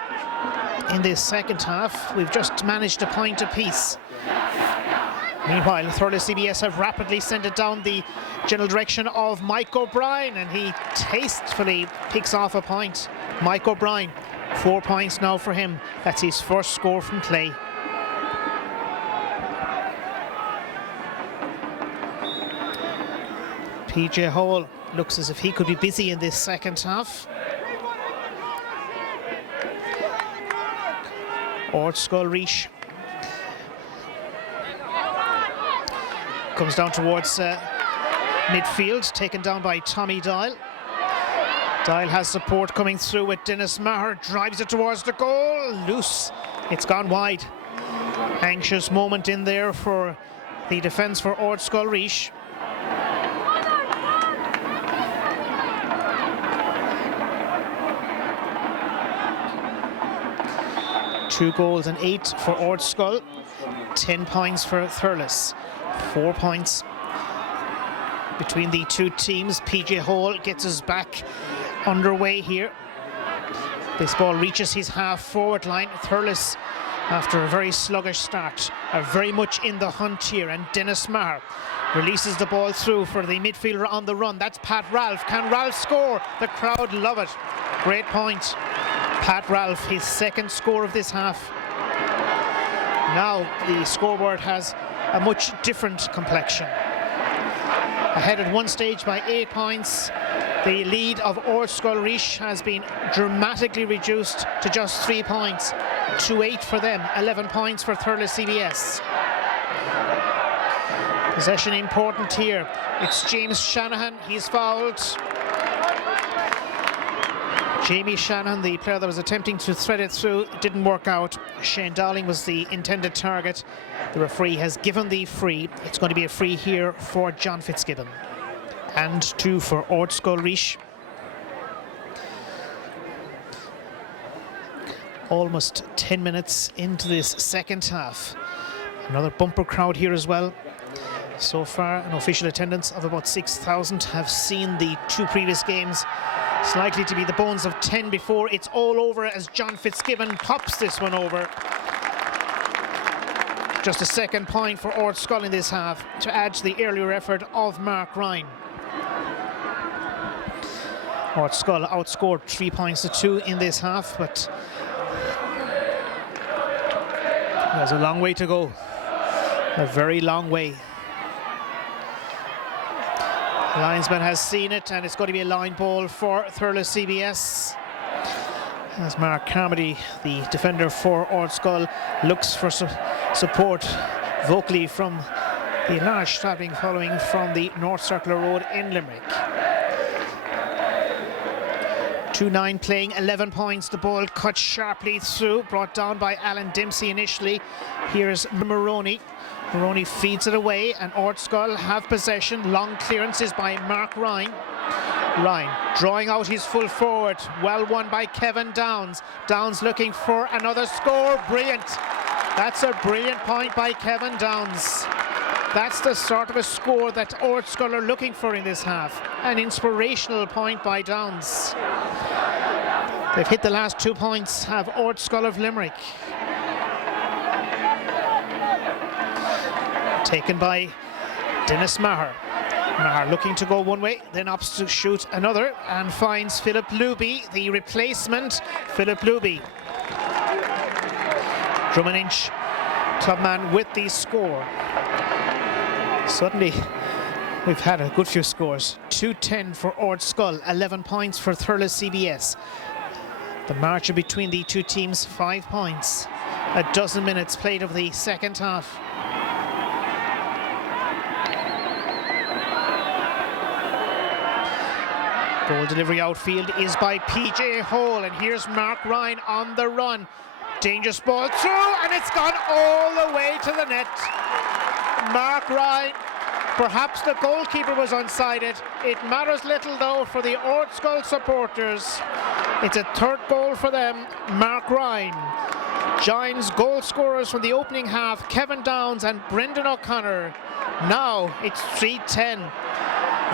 in this second half. We've just managed a point apiece. Meanwhile, Thurles CBS have rapidly sent it down the general direction of Mike O'Brien, and he tastefully picks off a point. Mike O'Brien, 4 points now for him. That's his first score from Clay. PJ Hall looks as if he could be busy in this second half. Ardscoil Ris comes down towards midfield, taken down by Tommy Doyle. Doyle has support coming through with Dennis Maher, drives it towards the goal, loose. It's gone wide. Anxious moment in there for the defence for Ardscoil Ris. Two goals and 8 for Ardscoil, 10 points for Thurles, 4 points between the two teams. PJ Hall gets us back underway here. This ball reaches his half-forward line. Thurles, after a very sluggish start, are very much in the hunt here, and Dennis Maher releases the ball through for the midfielder on the run. That's Pat Ralph. Can Ralph score? The crowd love it. Great point. Pat Ralph, his second score of this half. Now the scoreboard has a much different complexion. Ahead at one stage by 8 points, the lead of Ardscoil Ris has been dramatically reduced to just 3 points. 2-8 for them, 11 points for Thurles CBS. Possession important here. It's James Shanahan, he's fouled. Jamie Shanahan, the player that was attempting to thread it through, didn't work out. Shane Dowling was the intended target. The referee has given the free. It's going to be a free here for John Fitzgibbon. And 2 for Ardscoil Ris. Almost 10 minutes into this second half. Another bumper crowd here as well. So far, an official attendance of about 6,000 have seen the 2 previous games. It's likely to be the bones of 10 before it's all over as John Fitzgibbon pops this one over. Just a second point for Ardscoil in this half to add to the earlier effort of Mark Ryan. Ardscoil outscored 3 points to 2 in this half, but there's a long way to go. A very long way. The linesman has seen it, and it's going to be a line ball for Thurles CBS. As Mark Carmody, the defender for Ardscoil, looks for support vocally from the large strapping following from the North Circular Road in Limerick. 2-9 playing, 11 points. The ball cut sharply through, brought down by Alan Dempsey initially. Here's Maroney. Maroney feeds it away, and Ardscoil have possession. Long clearances by Mark Ryan. Ryan drawing out his full forward. Well won by Kevin Downs. Downs looking for another score. Brilliant. That's a brilliant point by Kevin Downs. That's the sort of a score that Ardscoil are looking for in this half. An inspirational point by Downs. They've hit the last 2 points, have Ardscoil of Limerick. Taken by Dennis Maher. Maher looking to go one way, then opts to shoot another, and finds Philip Luby, the replacement. Philip Luby. Drummond-Inch clubman with the score. Suddenly, we've had a good few scores. 2-10 for Ardscoil, 11 points for Thurles CBS. The margin between the two teams, 5 points. A dozen minutes played of the second half. Goal delivery outfield is by PJ Hall, and here's Mark Ryan on the run. Dangerous ball through, and it's gone all the way to the net. Mark Ryan, perhaps the goalkeeper was unsided. It matters little though for the Ardscoil supporters. It's a third goal for them. Mark Ryan Giants goal scorers from the opening half, Kevin Downs and Brendan O'Connor. Now it's 3-10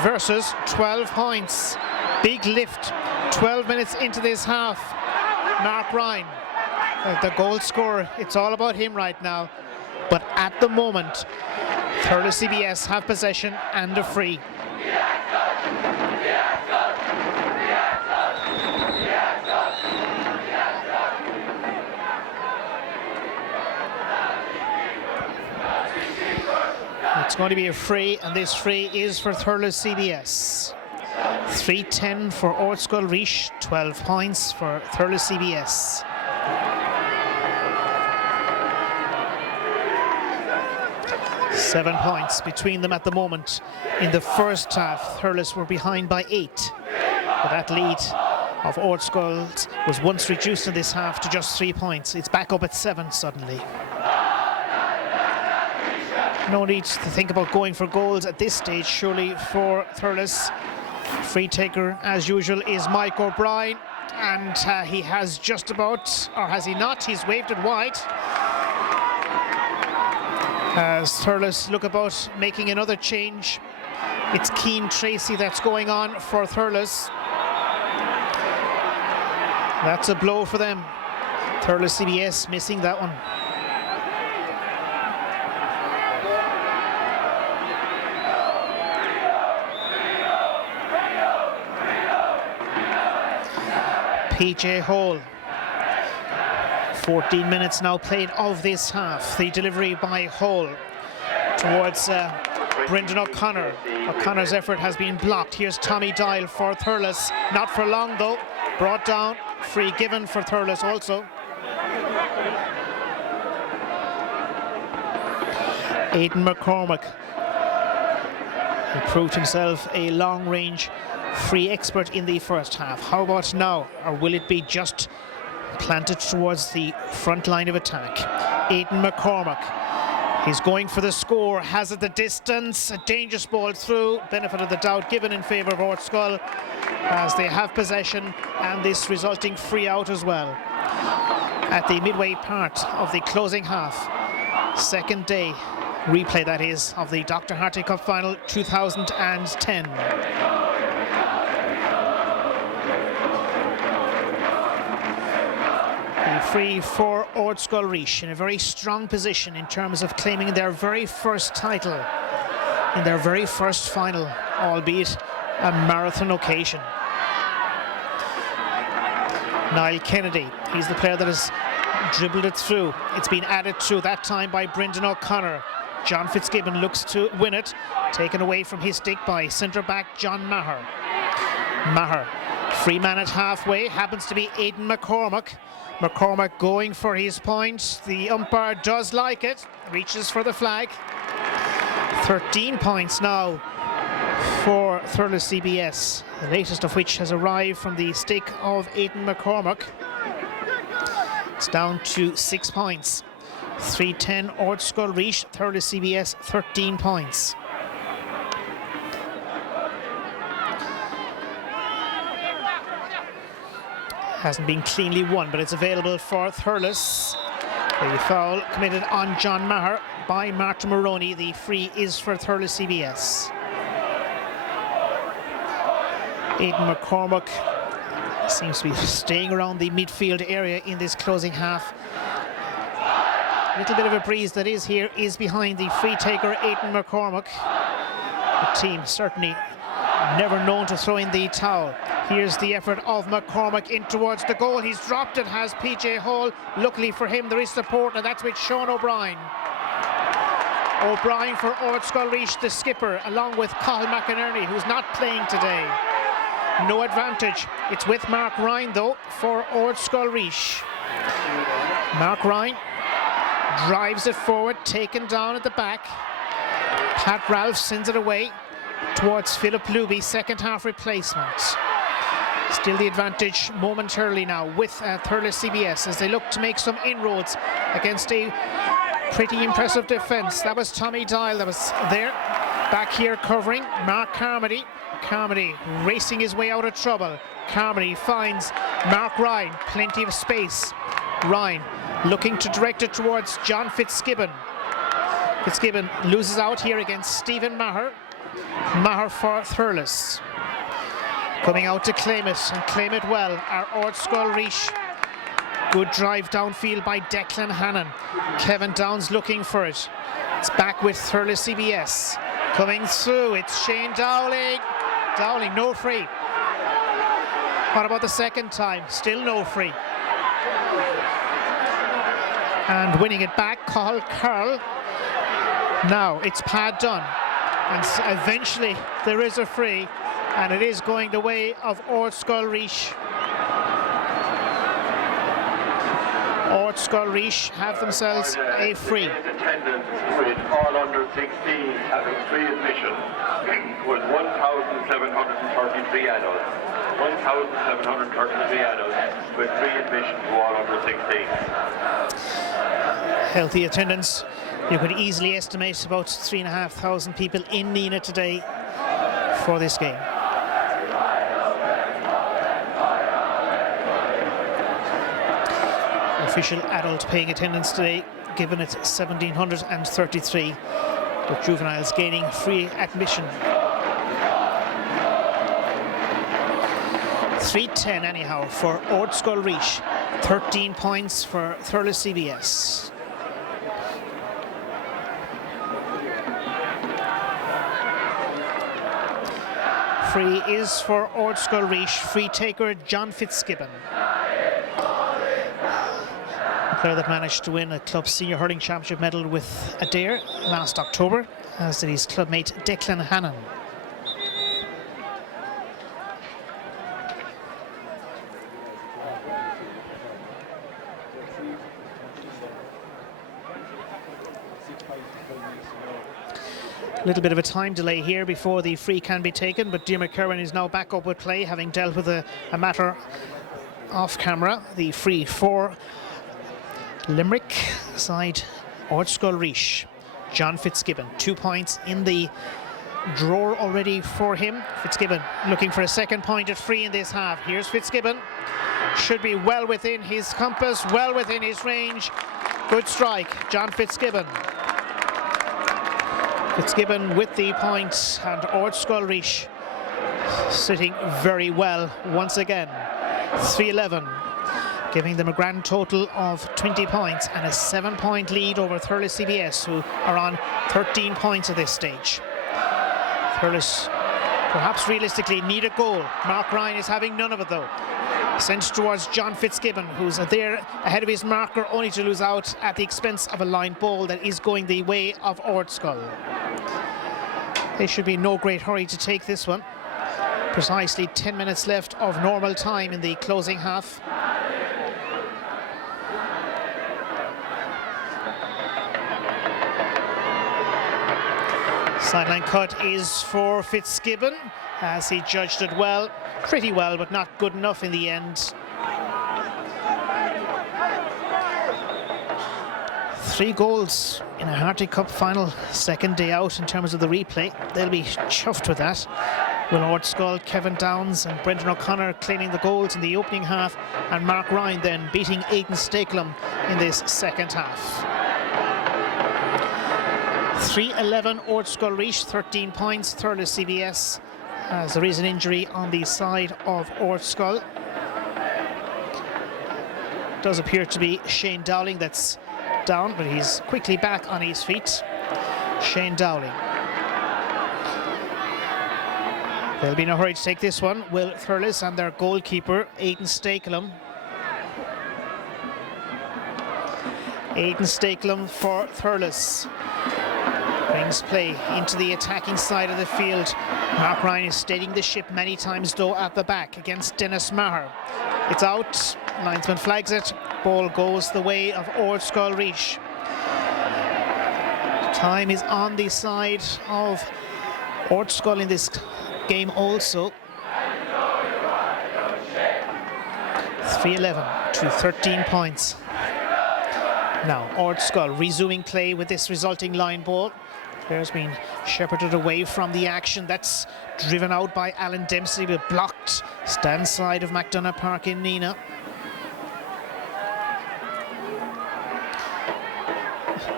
versus 12 points. Big lift, 12 minutes into this half. Mark Ryan, the goal scorer, it's all about him right now. But at the moment, Thurles CBS have possession and a free. It's going to be a free, and this free is for Thurles CBS. 3-10 for Ardscoil Ris, 12 points for Thurles CBS. Seven points between them at the moment. In the first half, Thurles were behind by 8. But that lead of Ardscoil was once reduced in this half to just 3 points. It's back up at 7 suddenly. No need to think about going for goals at this stage, surely, for Thurles. Free taker, as usual, is Mike O'Brien, and he has just about, or has he not? He's waved it wide. As Thurles look about making another change. It's Keane Tracy that's going on for Thurles. That's a blow for them. Thurles CBS missing that one. PJ Hall. 14 minutes now played of this half. The delivery by Hall towards Brendan O'Connor. O'Connor's effort has been blocked. Here's Tommy Dial for Thurles. Not for long though. Brought down. Free given for Thurles also. Aidan McCormack. He proved himself a long-range free expert in the first half. How about now? Or will it be just planted towards the front line of attack? Aidan McCormack. He's going for the score. Has it the distance? A dangerous ball through. Benefit of the doubt given in favour of Ardscoil as they have possession, and this resulting free out as well. At the midway part of the closing half. Second day. Replay, that is, of the Dr. Harty Cup Final 2010. Free for Ardscoil Ris, in a very strong position in terms of claiming their very first title in their very first final, albeit a marathon occasion. Niall Kennedy, he's the player that has dribbled it through. It's been added to that time by Brendan O'Connor. John Fitzgibbon looks to win it, taken away from his stick by centre-back John Maher. Maher, free man at halfway, happens to be Aidan McCormack. McCormack going for his point. The umpire does like it, reaches for the flag. 13 points now for Thurles CBS, the latest of which has arrived from the stick of Aidan McCormack. It's down to 6 points. 3-10 Ardscoil Ris, Thurles CBS 13 points. Hasn't been cleanly won, but it's available for Thurles. The foul committed on John Maher by Martin Maroney. The free is for Thurles CBS. Aidan McCormack seems to be staying around the midfield area in this closing half. A little bit of a breeze that is here is behind the free taker Aidan McCormack. The team certainly never known to throw in the towel. Here's the effort of McCormack in towards the goal. He's dropped it, has PJ Hall. Luckily for him, there is support, and that's with Sean O'Brien. O'Brien for Ardscoil Ris, the skipper, along with Cathal McInerney, who's not playing today. No advantage. It's with Mark Ryan, though, for Ardscoil Ris. Mark Ryan drives it forward, taken down at the back. Pat Ralph sends it away towards Philip Luby, second half replacement. Still the advantage momentarily now with Thurles CBS as they look to make some inroads against a pretty impressive defence. That was Tommy Dial that was there. Back here covering Mark Carmody. Carmody racing his way out of trouble. Carmody finds Mark Ryan, plenty of space. Ryan looking to direct it towards John Fitzgibbon. Fitzgibbon loses out here against Stephen Maher. Maher for Thurles. Coming out to claim it, and claim it well, are Ardscoil Ris. Good drive downfield by Declan Hannon. Kevin Downs looking for it. It's back with Thurles CBS. Coming through, it's Shane Dowling. Dowling, no free. What about the second time? Still no free. And winning it back, Cathal Curl. Now it's Pad Dunn. And eventually there is a free, and it is going the way of Ardscoil Ris. Ardscoil Ris have themselves a free. Attendance with all under 16 having free admission was 1,733 adults. 1,733 adults with free admission to all under 16. Healthy attendance. You could easily estimate about 3,500 people in Nenagh today for this game. Official adult paying attendance today given at 1,733, but juveniles gaining free admission. 3:10 anyhow for Ardscoil Ris, 13 points for Thurles CBS. Free is for Ardscoil Ris, free taker John Fitzgibbon. A player that managed to win a club senior hurling championship medal with Adair last October, as did his clubmate Declan Hannon. A little bit of a time delay here before the free can be taken, but Diarmaid Kerwin is now back up with play, having dealt with a matter off camera. The free for Limerick side Ardscoil Ris. John Fitzgibbon, 2 points in the drawer already for him. Fitzgibbon looking for a second point at free in this half. Here's Fitzgibbon. Should be well within his compass, well within his range. Good strike, John Fitzgibbon. Fitzgibbon with the point, and Ardscoil Ris sitting very well once again. 3-11, giving them a grand total of 20 points and a 7-point lead over Thurles CBS, who are on 13 points at this stage. Thurles perhaps realistically need a goal. Mark Ryan is having none of it though. Sent towards John Fitzgibbon, who's there ahead of his marker, only to lose out at the expense of a line ball that is going the way of Ardscoil. They should be in no great hurry to take this one. Precisely 10 minutes left of normal time in the closing half. Sideline cut is for Fitzgibbon, as he judged it well, pretty well, but not good enough in the end. 3 goals in a Harty Cup final, second day out in terms of the replay. They'll be chuffed with that. Will Ardscoil, Kevin Downs and Brendan O'Connor claiming the goals in the opening half, and Mark Ryan then beating Aidan Stakelum in this second half. 3-11 Ardscoil Ris, 13 points, Thurles CBS, as there is an injury on the side of Ardscoil. Does appear to be Shane Dowling that's down, but he's quickly back on his feet. Shane Dowling. They'll be in a hurry to take this one, Will Thurles, and their goalkeeper Aidan Stakelum. Aidan Stakelum for Thurles. Brings play into the attacking side of the field. Mark Ryan is steadying the ship many times though at the back against Dennis Maher. It's out, linesman flags it, ball goes the way of Ardscoil Ris. Time is on the side of Ardscoil in this game also. 3-11 to 13 points. Now Ardscoil resuming play with this resulting line ball. Player's been shepherded away from the action. That's driven out by Alan Dempsey, but blocked stand side of McDonagh Park in Nenagh.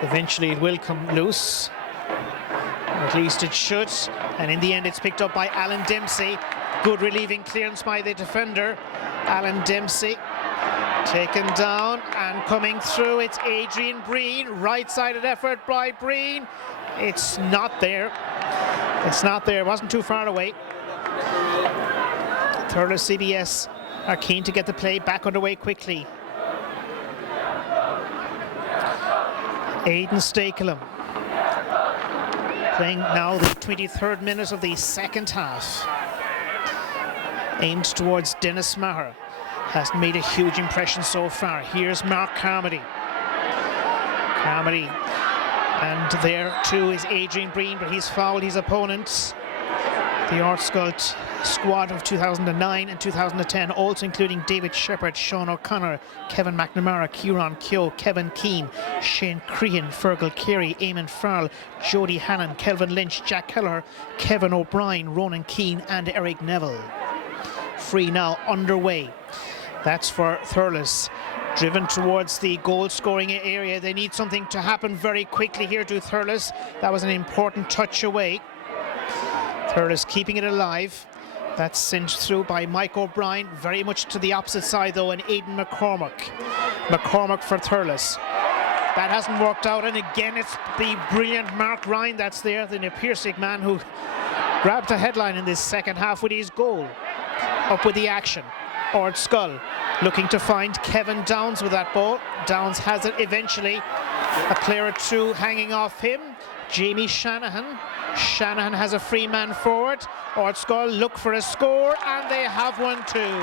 Eventually it will come loose, or at least it should, and in the end it's picked up by Alan Dempsey. Good relieving clearance by the defender. Alan Dempsey taken down and coming through, it's Adrian Breen. Right-sided effort by Breen. It's not there. It's not there. It wasn't too far away. Thurles CBS are keen to get the play back underway quickly. Aidan Stakelum playing now the 23rd minute of the second half. Aimed towards Dennis Maher. Hasn't made a huge impression so far. Here's Mark Carmody. Carmody. And there too is Adrian Breen, but he's fouled his opponent. The Ardscoil squad of 2009 and 2010, also including David Shepherd, Sean O'Connor, Kevin McNamara, Kieran Keogh, Kevin Keane, Shane Crehan, Fergal Carey, Eamon Farrell, Jody Hannon, Kelvin Lynch, Jack Kelleher, Kevin O'Brien, Ronan Keane and Eric Neville. Free now underway. That's for Thurles. Driven towards the goal-scoring area. They need something to happen very quickly here to Thurles. That was an important touch away. Thurles keeping it alive. That's cinched through by Mike O'Brien. Very much to the opposite side though, and Aidan McCormack. McCormack for Thurles. That hasn't worked out, and again it's the brilliant Mark Ryan that's there, the Nepiersic man who grabbed a headline in this second half with his goal. Up with the action. Ardscoil looking to find Kevin Downs with that ball. Downs has it eventually. A player or two hanging off him. Jamie Shanahan. Shanahan has a free man forward. Ardscoil look for a score, and they have one too.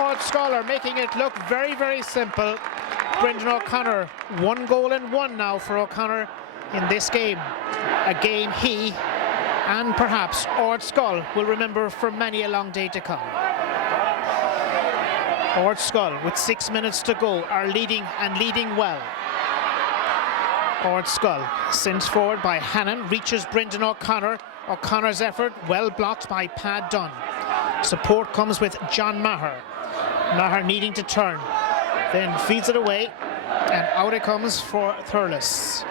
Ardscoil are making it look very, very simple. Brendan O'Connor, 1 goal and 1 now for O'Connor in this game. A game he and perhaps Ardscoil will remember for many a long day to come. Ardscoil, with 6 minutes to go, are leading and leading well. Ardscoil sent forward by Hannon, reaches Brendan O'Connor. O'Connor's effort well blocked by Pad Dunn. Support comes with John Maher. Maher needing to turn, then feeds it away, and out it comes for Thurles.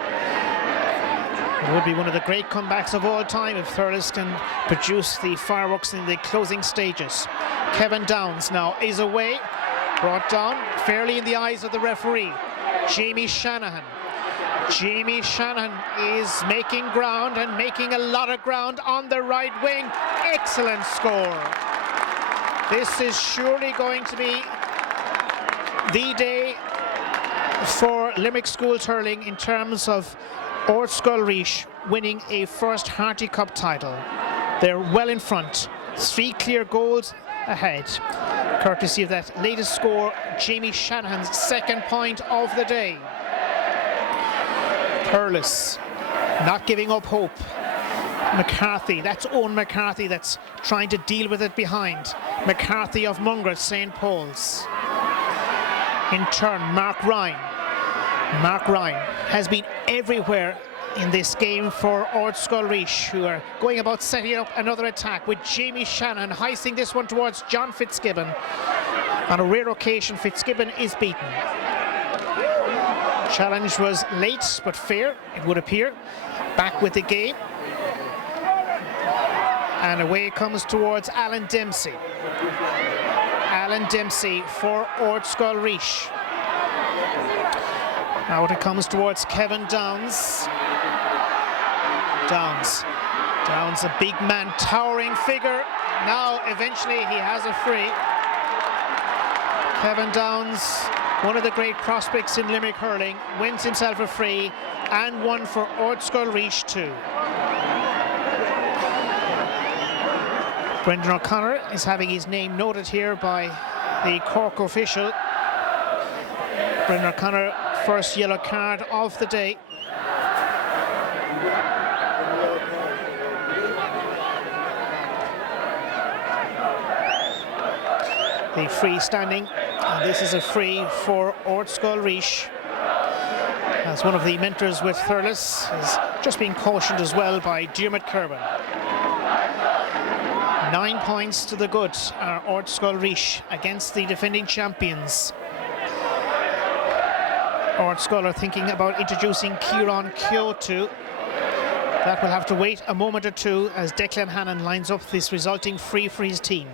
It would be one of the great comebacks of all time if Thurles can produce the fireworks in the closing stages. Kevin Downs now is away, brought down fairly in the eyes of the referee. Jamie Shanahan. Jamie Shanahan is making ground, and making a lot of ground on the right wing. Excellent score. This is surely going to be the day for Limerick Schools hurling in terms of Ardscoil Ris winning a first Harty Cup title. They're well in front. 3 clear goals ahead, courtesy of that latest score, Jamie Shanahan's 2nd point of the day. Thurles not giving up hope. McCarthy, that's Owen McCarthy that's trying to deal with it behind. McCarthy of Mungret, St. Paul's. In turn, Mark Ryan. Mark Ryan has been everywhere in this game for Ardscoil Ris, who are going about setting up another attack with Jamie Shanahan heisting this one towards John Fitzgibbon. On a rare occasion, Fitzgibbon is beaten. Challenge was late but fair, it would appear. Back with the game. And away it comes towards Alan Dempsey. Alan Dempsey for Ardscoil Ris. Out it comes towards Kevin Downs. Downs, a big man, towering figure. Now, eventually, he has a free. Kevin Downs, one of the great prospects in Limerick hurling, wins himself a free, and one for Ardscoil Ris too. Brendan O'Connor is having his name noted here by the Cork official. Brendan O'Connor, first yellow card of the day. The free standing, and this is a free for Ardscoil Ris. As one of the mentors with Thurles is just being cautioned as well by Diarmuid Kerwin. 9 points to the good are Ardscoil Ris against the defending champions. Ardscoil are thinking about introducing Kieran Keogh to. That will have to wait a moment or two as Declan Hannon lines up this resulting free for his team.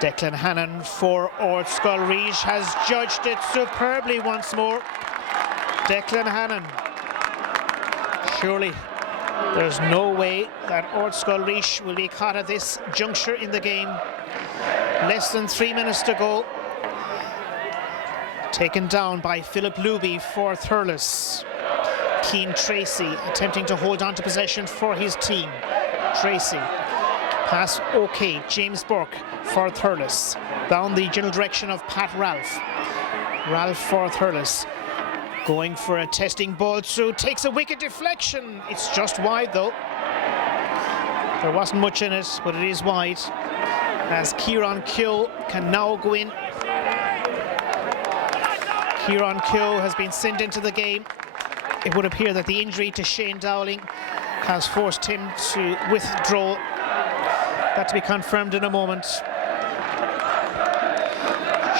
Declan Hannon for Ardscoil Ris has judged it superbly once more. Declan Hannon. Surely there's no way that Ardscoil Ris will be caught at this juncture in the game. Less than 3 minutes to go. Taken down by Philip Luby for Thurles. Cian Tracy attempting to hold on to possession for his team. Tracy. Pass okay. James Burke for Thurles. Down the general direction of Pat Ralph. Ralph for Thurles. Going for a testing ball through. Takes a wicked deflection. It's just wide though. There wasn't much in it, but it is wide. As Kieran Keogh can now go in. Kieran Keogh has been sent into the game. It would appear that the injury to Shane Dowling has forced him to withdraw. That to be confirmed in a moment.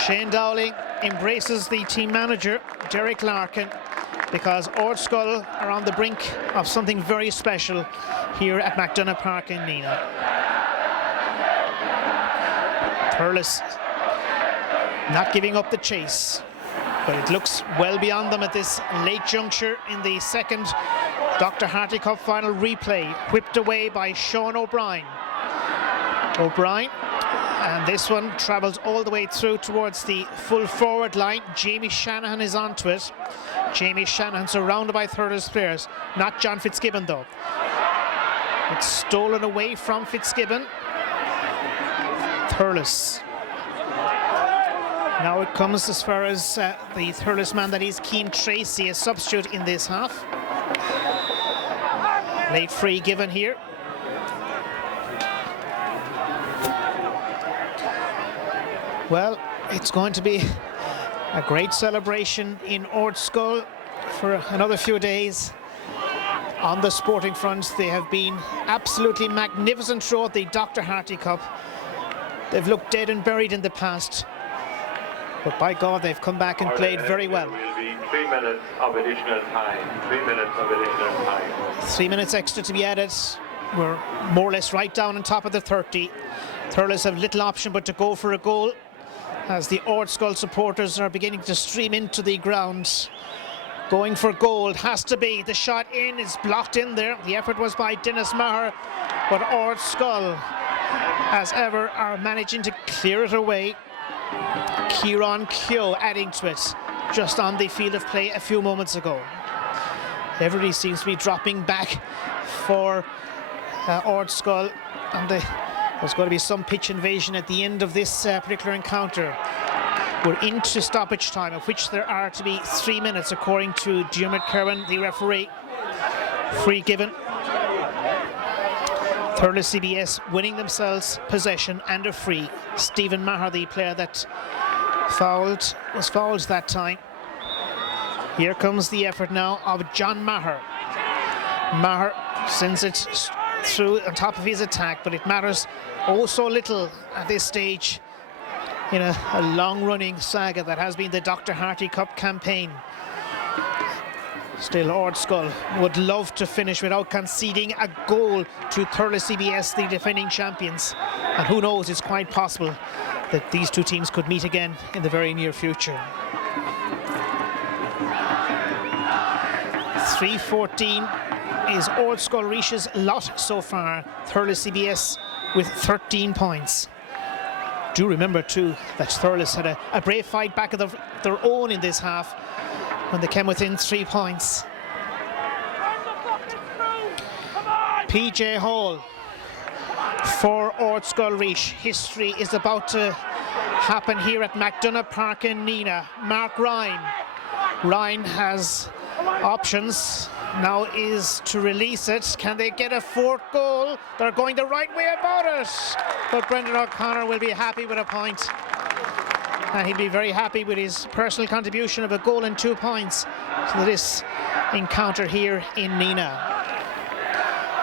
Shane Dowling embraces the team manager, Derek Larkin, because Ardscoil are on the brink of something very special here at McDonagh Park in Nenagh. Thurles not giving up the chase, but it looks well beyond them at this late juncture in the second Dr. Harty Cup final replay, whipped away by Sean O'Brien. O'Brien, and this one travels all the way through towards the full forward line. Jamie Shanahan is onto it. Jamie Shanahan surrounded by Thurles players, not John Fitzgibbon though. It's stolen away from Fitzgibbon. Thurles. Now it comes as far as the Thurles man, that is Cian Tracy, a substitute in this half. Late free given here. Well, it's going to be a great celebration in Ardscoil for another few days. On the sporting front, they have been absolutely magnificent throughout the Dr. Harty Cup. They've looked dead and buried in the past, but by God, they've come back and played very well. There will be 3 minutes of additional time. 3 minutes of additional time. 3 minutes extra to be added. We're more or less right down on top of the 30. Thurles have little option but to go for a goal, as the Ardscoil supporters are beginning to stream into the ground. Going for goal, has to be. The shot in is blocked in there. The effort was by Dennis Maher, but Ardscoil, as ever, are managing to clear it away. Kieran Keogh adding to it just on the field of play a few moments ago. Everybody seems to be dropping back for Ardscoil, and there's going to be some pitch invasion at the end of this particular encounter. We're into stoppage time, of which there are to be 3 minutes according to Diarmuid Kerwin, the referee. Free given. Thurles CBS winning themselves possession and a free. Stephen Maher, the player that was fouled that time. Here comes the effort now of John Maher. Maher sends it through on top of his attack, but it matters oh so little at this stage in a long-running saga that has been the Dr. Harty Cup campaign. Still, Ardscoil would love to finish without conceding a goal to Thurles CBS, the defending champions. And who knows, it's quite possible that these two teams could meet again in the very near future. 3:14 is Ardscoil Ris's lot so far. Thurles CBS with 13 points. Do remember too that Thurles had a brave fight back of their own in this half when they came within 3 points. PJ Hall for Ardscoil Ris. History is about to happen here at McDonagh Park in Nenagh. Mark Ryan. Ryan has options. Now is to release it. Can they get a fourth goal? They're going the right way about it. But Brendan O'Connor will be happy with a point. And he'll be very happy with his personal contribution of a goal and 2 points to this encounter here in Nenagh.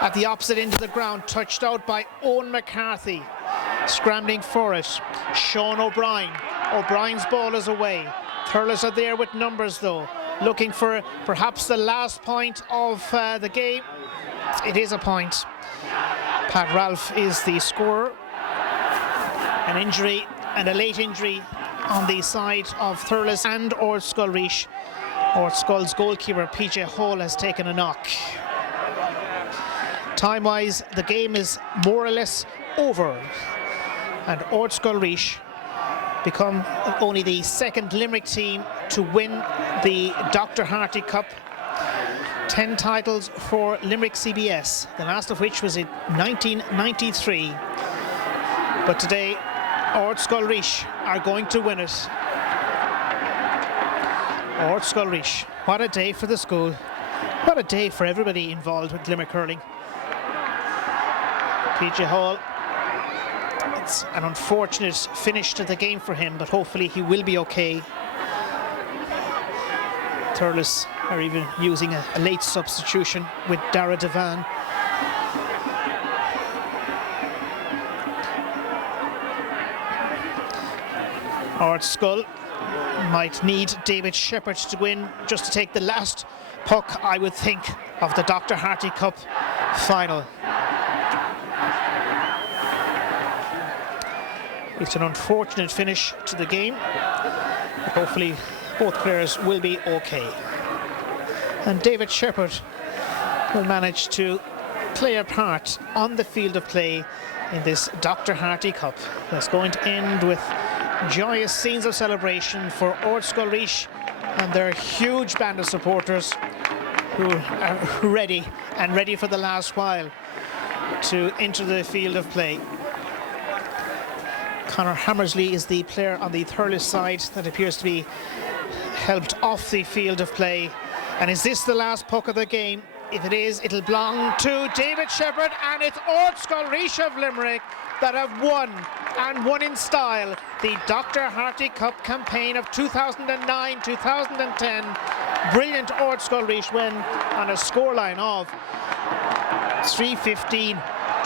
At the opposite end of the ground, touched out by Owen McCarthy. scrambling for it. Sean O'Brien. O'Brien's ball is away. Thurles are there with numbers though, looking for perhaps the last point of the game. It is a point. Pat Ralph is the scorer. An injury, and a late injury on the side of Thurles and Ardscoil Ris. Ardscoil's goalkeeper PJ Hall has taken a knock. Time-wise, the game is more or less over, and Ardscoil Ris become only the second Limerick team to win the Dr. Harty Cup. 10 titles for Limerick CBS, the last of which was in 1993. But today, Ardscoil Ris are going to win it. Ardscoil Ris, what a day for the school. What a day for everybody involved with Limerick hurling. PJ Hall, it's an unfortunate finish to the game for him, but hopefully he will be okay. Thurles are even using a late substitution with Dara Devan. Ardscoil might need David Shepherd to win just to take the last puck, I would think, of the Dr. Harty Cup final. It's an unfortunate finish to the game, but hopefully both players will be okay. And David Shepherd will manage to play a part on the field of play in this Dr. Harty Cup. That's going to end with joyous scenes of celebration for Ardscoil Ris and their huge band of supporters who are ready for the last while to enter the field of play. Conor Hammersley is the player on the Thurles side that appears to be helped off the field of play. And is this the last puck of the game? If it is, it'll belong to David Shepherd, and it's Ardscoil Ris of Limerick that have won, and won in style, the Dr. Harty Cup campaign of 2009-2010. Brilliant Ardscoil Ris win on a scoreline of 315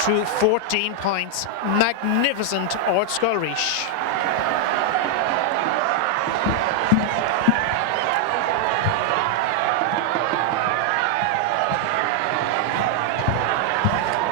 to 14 points. Magnificent Ardscoil Ris.